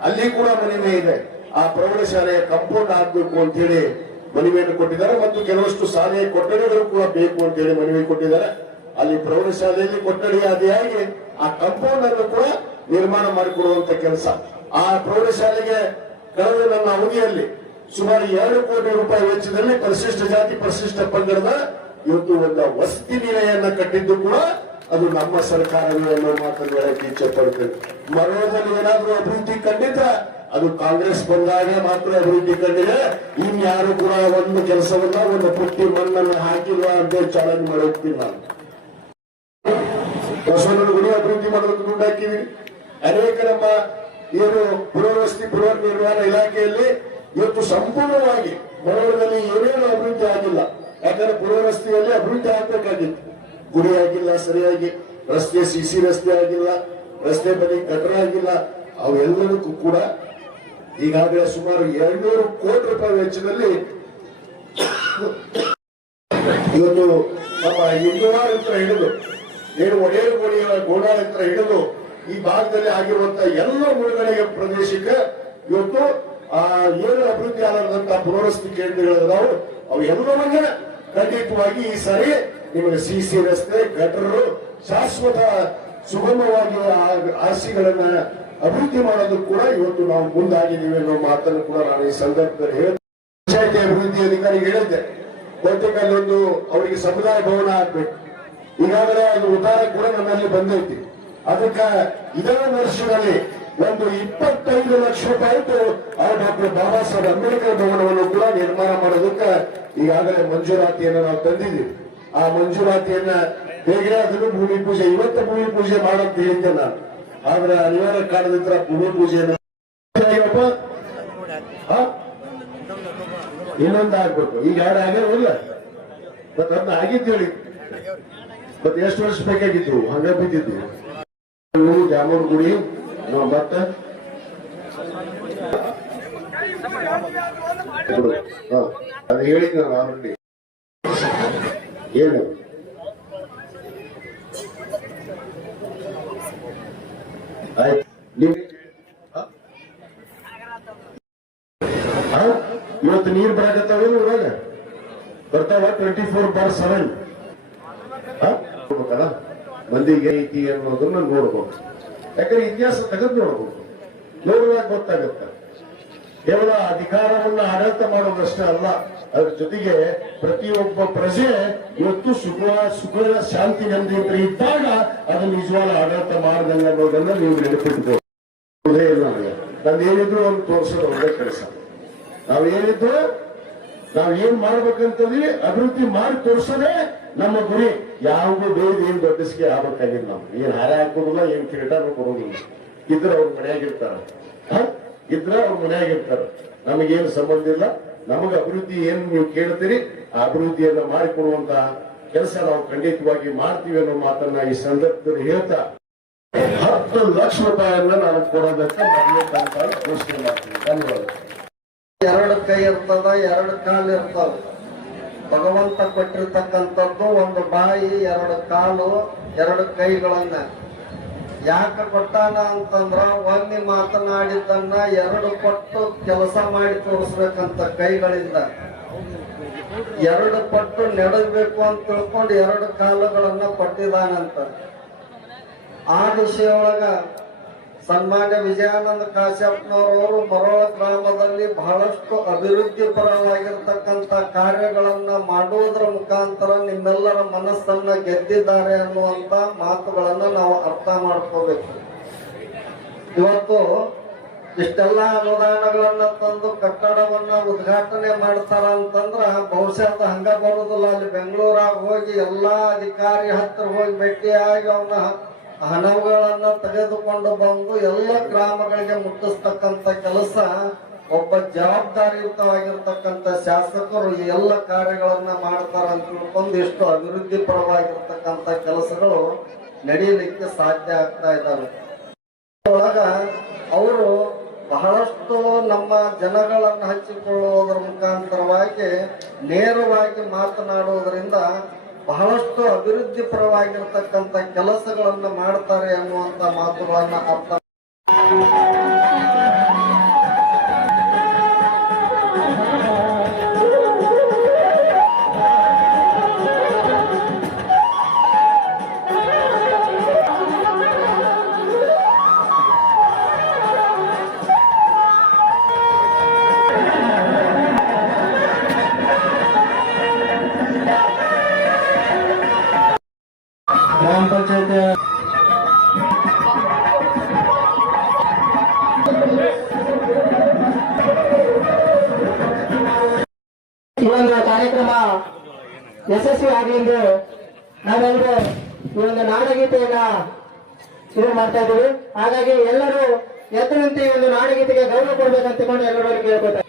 ಅಲ್ಲಿ ಕೂಡ ಮನವಿ ಇದೆ, ಆ ಪ್ರೌಢಶಾಲೆಯ ಕಂಪೌಂಡ್ ಆಗ್ಬೇಕು ಅಂತ ಹೇಳಿ ಮನವಿಯನ್ನು ಕೊಟ್ಟಿದ್ದಾರೆ. ಮತ್ತು ಕೆಲವಷ್ಟು ಶಾಲೆಯ ಕೊಠಡಿಗಳು ಕೂಡ ಬೇಕು ಅಂತ ಹೇಳಿ ಮನವಿ ಕೊಟ್ಟಿದ್ದಾರೆ. ಅಲ್ಲಿ ಪ್ರೌಢಶಾಲೆಯಲ್ಲಿ ಕೊಠಡಿ ಆದಿಯಾಗಿ ಆ ಕಂಪೌಂಡ್ ಅನ್ನು ಕೂಡ ನಿರ್ಮಾಣ ಮಾಡಿಕೊಡುವಂತ ಕೆಲಸ. ಆ ಪ್ರೌಢಶಾಲೆಗೆ ಕಳೆದ ನನ್ನ ಅವಧಿಯಲ್ಲಿ ಸುಮಾರು 2 ಕೋಟಿ ರೂಪಾಯಿ ವೆಚ್ಚದಲ್ಲಿ ಪರಿಶಿಷ್ಟ ಜಾತಿ ಪರಿಶಿಷ್ಟ ಪಂಗಡದ ಇವತ್ತು ಒಂದು ವಸತಿ ನಿಲಯನ್ನ ಕಟ್ಟಿದ್ದು ಕೂಡ ಅದು ನಮ್ಮ ಸರ್ಕಾರವೇ ಅನ್ನೋ ಮಾತನ್ನು ಹೇಳಕ್ಕೆ ಇಚ್ಛೆ ಪಡ್ತೇವೆ. ಮರೋದಲ್ಲಿ ಏನಾದ್ರೂ ಅಭಿವೃದ್ಧಿ ಕಂಡಿದ್ದ ಅದು ಕಾಂಗ್ರೆಸ್ ಬಂದಾಗ ಮಾತ್ರ ಅಭಿವೃದ್ಧಿ ಕಂಡಿದೆ. ಇನ್ಯಾರು ಕೂಡ ಒಂದು ಕೆಲಸವನ್ನ ಒಂದು ಪುಟ್ಟಿ ಮಣ್ಣನ್ನು ಹಾಕಿಲ್ಲ ಅಂತ ಚಾಲೆಂಜ್ ಮಾಡಿ ಹೋಗ್ತೀನಿ ನಾನು. ಬಸವನಗುಡಿ ಗುಡಿ ಅಭಿವೃದ್ಧಿ ಮಾಡೋದಕ್ಕೆ ದುಡ್ಡು ಹಾಕಿವಿ. ಅನೇಕ ನಮ್ಮ ಏನು ಪುನರ್ವಸತಿ ಪುನರ್ ನಿರ್ಮಾಣ ಇಲಾಖೆಯಲ್ಲಿ ಇವತ್ತು ಸಂಪೂರ್ಣವಾಗಿ ಮರಳದಲ್ಲಿ ಏನೇನು ಅಭಿವೃದ್ಧಿ ಆಗಿಲ್ಲ. ಯಾಕಂದ್ರೆ ಪುನರ್ವಸತಿಯಲ್ಲಿ ಅಭಿವೃದ್ಧಿ ಆಗ್ಬೇಕಾಗಿತ್ತು. ಗುಡಿ ಆಗಿಲ್ಲ, ಸರಿಯಾಗಿ ರಸ್ತೆ ಸಿಸಿ ರಸ್ತೆ ಆಗಿಲ್ಲ, ರಸ್ತೆ ಬದಿ ಗಟರ ಆಗಿಲ್ಲ. ಅವೆಲ್ಲದಕ್ಕೂ ಕೂಡ ಈಗಾಗಲೇ ಸುಮಾರು 200 ಕೋಟಿ ರೂಪಾಯಿ ವೆಚ್ಚದಲ್ಲಿ ಇವತ್ತು ನಮ್ಮ ಇಂದುವಾರ ಹತ್ರ ಹಿಡಿದು ಏನು ಒಡೆಯರ್ಗೋಡಿಯ ಗೋಡಾಳ ಹತ್ರ ಹಿಡಿದು ಈ ಭಾಗದಲ್ಲಿ ಆಗಿರುವಂತಹ ಎಲ್ಲ ಮುಳುಗಡೆಗೆ ಪ್ರದೇಶಕ್ಕೆ ಇವತ್ತು ಏನು ಅಭಿವೃದ್ಧಿ ಆದಂತಹ ಪುನರ್ವಸತಿ ಕೇಂದ್ರಗಳಿದಾವೆ. ಅವು ಎಲ್ಲವನ್ನ ಖಂಡಿತವಾಗಿ ಈ ಸಾರಿ ನಿಮಗೆ ಸಿಸಿ ರಸ್ತೆ ಗಟರು ಶಾಶ್ವತ ಸುಗಮವಾಗಿ ಆರ್ಸಿಗಳನ್ನ ಅಭಿವೃದ್ಧಿ ಮಾಡೋದು ಕೂಡ ಇವತ್ತು ನಾವು ಮುಂದಾಗಿದ್ದೀವಿ ಅನ್ನೋ ಮಾತನ್ನು ಕೂಡ ನಾನು ಈ ಸಂದರ್ಭದಲ್ಲಿ ಹೇಳಿದೆ. ಪಂಚಾಯತಿ ಅಭಿವೃದ್ಧಿ ಅಧಿಕಾರಿಗೆ ಹೇಳಿದ್ದೆ, ಬಹುತೇಕ ಅಲ್ಲೊಂದು ಅವರಿಗೆ ಸಮುದಾಯ ಭವನ ಆಗ್ಬೇಕು. ಈಗಾಗಲೇ ಅದು ಉದಾರ ಕೂಡ ನನ್ನಲ್ಲಿ ಬಂದೈತಿ. ಅದಕ್ಕೆ ಇದರ ವರ್ಷದಲ್ಲಿ ಒಂದು 25 ಲಕ್ಷ ರೂಪಾಯಿ ಡಾಕ್ಟರ್ ಬಾಬಾ ಸಾಹೇಬ್ ಅಂಬೇಡ್ಕರ್ ಭವನವನ್ನು ಕೂಡ ನಿರ್ಮಾಣ ಮಾಡೋದಕ್ಕೆ ಈಗಾಗಲೇ ಮಂಜೂರಾತಿಯನ್ನು ನಾವು ತಂದಿದ್ದೀವಿ. ಆ ಮಂಜೂರಾತಿಯನ್ನ ಹೇಗೆ ಅದನ್ನು ಭೂಮಿ ಪೂಜೆ ಇವತ್ತು ಭೂಮಿ ಪೂಜೆ ಮಾಡಂತ ಹೇಳಿದ್ದೆ ನಾನು. ಆದ್ರೆ ಅನಿವಾರ್ಯ ಕಾರಣದಿಂದ ಭೂಮಿ ಪೂಜೆಯನ್ನು ಇನ್ನೊಂದು ಆಗ್ಬೇಕು. ಈಗ 2 ಆಗ್ಯಾವಿಲ್ಲ, ಮತ್ತೆ ಅದನ್ನ ಆಗಿದ್ದು ಹೇಳಿ ಮತ್ತೆ ಎಷ್ಟು ವರ್ಷ ಬೇಕಾಗಿತ್ತು ಹಂಗ ಬಿದ್ದಿದ್ವಿ. ಜಾಮೂನ್ ಗುಡಿ ನಾವು ಮತ್ತೆ ಅದು ಹೇಳಿದ್ ನಾನು ಆಲ್ರೆಡಿ. ಏನು ಆಯ್ತು ಇವತ್ತು ನೀರು ಬರಾಕತ್ತಾವೇನು ಊರಾಗ ಬರ್ತಾವ 24/7 ನೋಡ್ಬೇಕಲ್ಲ ಮಂದಿಗೆ ಐತಿ ಅನ್ನೋದನ್ನ ನೋಡ್ಬೇಕು. ಯಾಕಂದ್ರೆ ಇತಿಹಾಸ ತೆಗೆದು ನೋಡ್ಬೇಕು, ನೋಡುವಾಗ ಗೊತ್ತಾಗುತ್ತೆ. ಕೇವಲ ಅಧಿಕಾರವನ್ನ ಆಡಳಿತ ಮಾಡೋದಷ್ಟೇ ಅಲ್ಲ, ಅದ್ರ ಜೊತೆಗೆ ಪ್ರತಿಯೊಬ್ಬ ಪ್ರಜೆ ಇವತ್ತು ಸುಖ ಶಾಂತಿ ನೆಮ್ಮದಿಯಿಂದ ಇದ್ದಾಗ ಅದು ನಿಜವಾದ ಆಡಳಿತ ಮಾಡದಂಗ ಅನ್ನೋದನ್ನ ನೀವು ನೆನಪಿಟ್ಬೋದು. ಇಲ್ಲ ನನಗೆ ನಂದು ಏನಿದ್ರು ಒಂದು ತೋರಿಸೋದು ಒಳ್ಳೆ ಕೆಲಸ. ನಾವೇನಿದ್ರು ನಾವ್ ಏನ್ ಮಾಡ್ಬೇಕಂತಂದ್ವಿ ಅಭಿವೃದ್ಧಿ ಮಾಡಿ ತೋರಿಸೋದೇ ನಮ್ಮ ಗುರಿ. ಯಾವ್ದು ಬೇರೆ ಏನ್ ದೊಡ್ಡಸಿಗೆ ಆಗ್ಬೇಕಾಗಿಲ್ಲ. ನಾವು ಏನ್ ಹಾರ ಹಾಕೋದಿಲ್ಲ, ಏನ್ ಕಿರೀಟನೂ ಕೊಡೋದಿಲ್ಲ. ಇದ್ರ ಅವ್ರ ಮನೆಯಾಗಿರ್ತಾರ, ಇದ್ರ ಅವ್ರ ಮನೆಯಾಗಿರ್ತಾರ. ನಮಗೇನು ಸಂಬಂಧ ಇಲ್ಲ. ನಮಗ ಅಭಿವೃದ್ಧಿ ಏನ್ ನೀವು ಕೇಳ್ತೀರಿ ಆ ಅಭಿವೃದ್ಧಿಯನ್ನ ಮಾಡಿಕೊಡುವಂತ ಕೆಲಸ ನಾವು ಖಂಡಿತವಾಗಿ ಮಾಡ್ತೀವಿ ಅನ್ನೋ ಮಾತನ್ನ ಈ ಸಂದರ್ಭದಲ್ಲಿ ಹೇಳ್ತಾ 10 ಲಕ್ಷ ರೂಪಾಯಿಯನ್ನ ನಾನು ಕೊಡೋದಕ್ಕೆ ಮೊದಲನೇ ತಾರೀಕು ಘೋಷಣೆ ಮಾಡ್ತೀನಿ. ಧನ್ಯವಾದ. ಎರಡು ಕೈ ಇರ್ತದ, ಎರಡು ಕಾಲು ಇರ್ತದ. ಭಗವಂತ ಕೊಟ್ಟಿರ್ತಕ್ಕಂಥದ್ದು ಒಂದು ಬಾಯಿ, ಎರಡು ಕಾಲು, ಎರಡು ಕೈಗಳನ್ನ ಯಾಕೆ ಕೊಟ್ಟಾನ ಅಂತಂದ್ರ ಒಮ್ಮೆ ಮಾತನಾಡಿದ್ದನ್ನ ಎರಡು ಪಟ್ಟು ಕೆಲಸ ಮಾಡಿ ತೋರಿಸ್ಬೇಕಂತ ಕೈಗಳಿಂದ. ಎರಡು ಪಟ್ಟು ನೆಡಬೇಕು ಅಂತ ತಿಳ್ಕೊಂಡು ಎರಡು ಕಾಲುಗಳನ್ನ ಕೊಟ್ಟಿದಾನಂತ. ಆ ದಿಶೆಯೊಳಗ ಸನ್ಮಾನ್ಯ ವಿಜಯಾನಂದ ಕಾಶ್ಯಪ್ನವರು ಮರೋಳ ಗ್ರಾಮದಲ್ಲಿ ಬಹಳಷ್ಟು ಅಭಿವೃದ್ಧಿ ಪರವಾಗಿರ್ತಕ್ಕಂಥ ಕಾರ್ಯಗಳನ್ನ ಮಾಡುವುದರ ಮುಖಾಂತರ ನಿಮ್ಮೆಲ್ಲರ ಮನಸ್ಸನ್ನ ಗೆದ್ದಿದ್ದಾರೆ ಅನ್ನುವಂತ ಮಾತುಗಳನ್ನ ನಾವು ಅರ್ಥ ಮಾಡ್ಕೋಬೇಕು. ಇವತ್ತು ಇಷ್ಟೆಲ್ಲ ಅನುದಾನಗಳನ್ನ ತಂದು ಕಟ್ಟಡವನ್ನ ಉದ್ಘಾಟನೆ ಮಾಡ್ತಾರ ಅಂತಂದ್ರ ಬಹುಶಃ ಅದು ಹಂಗ ಬರುದಿಲ್ಲ. ಅಲ್ಲಿ ಬೆಂಗಳೂರಾಗ ಹೋಗಿ ಎಲ್ಲಾ ಅಧಿಕಾರಿ ಹತ್ರ ಹೋಗಿ ಭೇಟಿಯಾಗಿ ಅವನ ಹಣಗಳನ್ನ ತೆಗೆದುಕೊಂಡು ಬಂದು ಎಲ್ಲ ಗ್ರಾಮಗಳಿಗೆ ಮುಟ್ಟಿಸ್ತಕ್ಕಂಥ ಕೆಲಸ ಒಬ್ಬ ಜವಾಬ್ದಾರಿಯುತವಾಗಿರ್ತಕ್ಕಂಥ ಶಾಸಕರು ಈ ಎಲ್ಲ ಕಾರ್ಯಗಳನ್ನ ಮಾಡ್ತಾರ ಅಂತ ತಿಳ್ಕೊಂಡು ಇಷ್ಟು ಅಭಿವೃದ್ಧಿ ಪರವಾಗಿರ್ತಕ್ಕಂಥ ಕೆಲಸಗಳು ನಡೆಯಲಿಕ್ಕೆ ಸಾಧ್ಯ ಆಗ್ತಾ ಇದ್ದಾವೆ. ಒಳಗ ಅವರು ಬಹಳಷ್ಟು ನಮ್ಮ ಜನಗಳನ್ನ ಹಂಚಿಕೊಳ್ಳುವುದರ ಮುಖಾಂತರವಾಗಿ ನೇರವಾಗಿ ಮಾತನಾಡುವುದರಿಂದ ಬಹಳಷ್ಟು ಅಭಿವೃದ್ಧಿ ಪರವಾಗಿರ್ತಕ್ಕಂಥ ಕೆಲಸಗಳನ್ನು ಮಾಡ್ತಾರೆ ಅನ್ನುವಂತ ಮಾತುಗಳನ್ನ ಅರ್ಥ. ಗ್ರಾಮ ಪಂಚಾಯತ್ ಈ ಒಂದು ಕಾರ್ಯಕ್ರಮ ಯಶಸ್ವಿ ಆಗಲಿ ಎಂದು ನಾವೆಲ್ಲರೂ ಈ ಒಂದು ನಾಡಗೀತೆಯನ್ನ ಶುರು ಮಾಡ್ತಾ ಇದ್ದೀವಿ. ಹಾಗಾಗಿ ಎಲ್ಲರೂ ಎದ್ದು ನಿಂತು ಈ ಒಂದು ನಾಡಗೀತೆಗೆ ಗೌರವ ಕೊಡ್ಬೇಕಂತ ಎಲ್ಲರೂ ಕೇಳ್ಕೊತಾರೆ.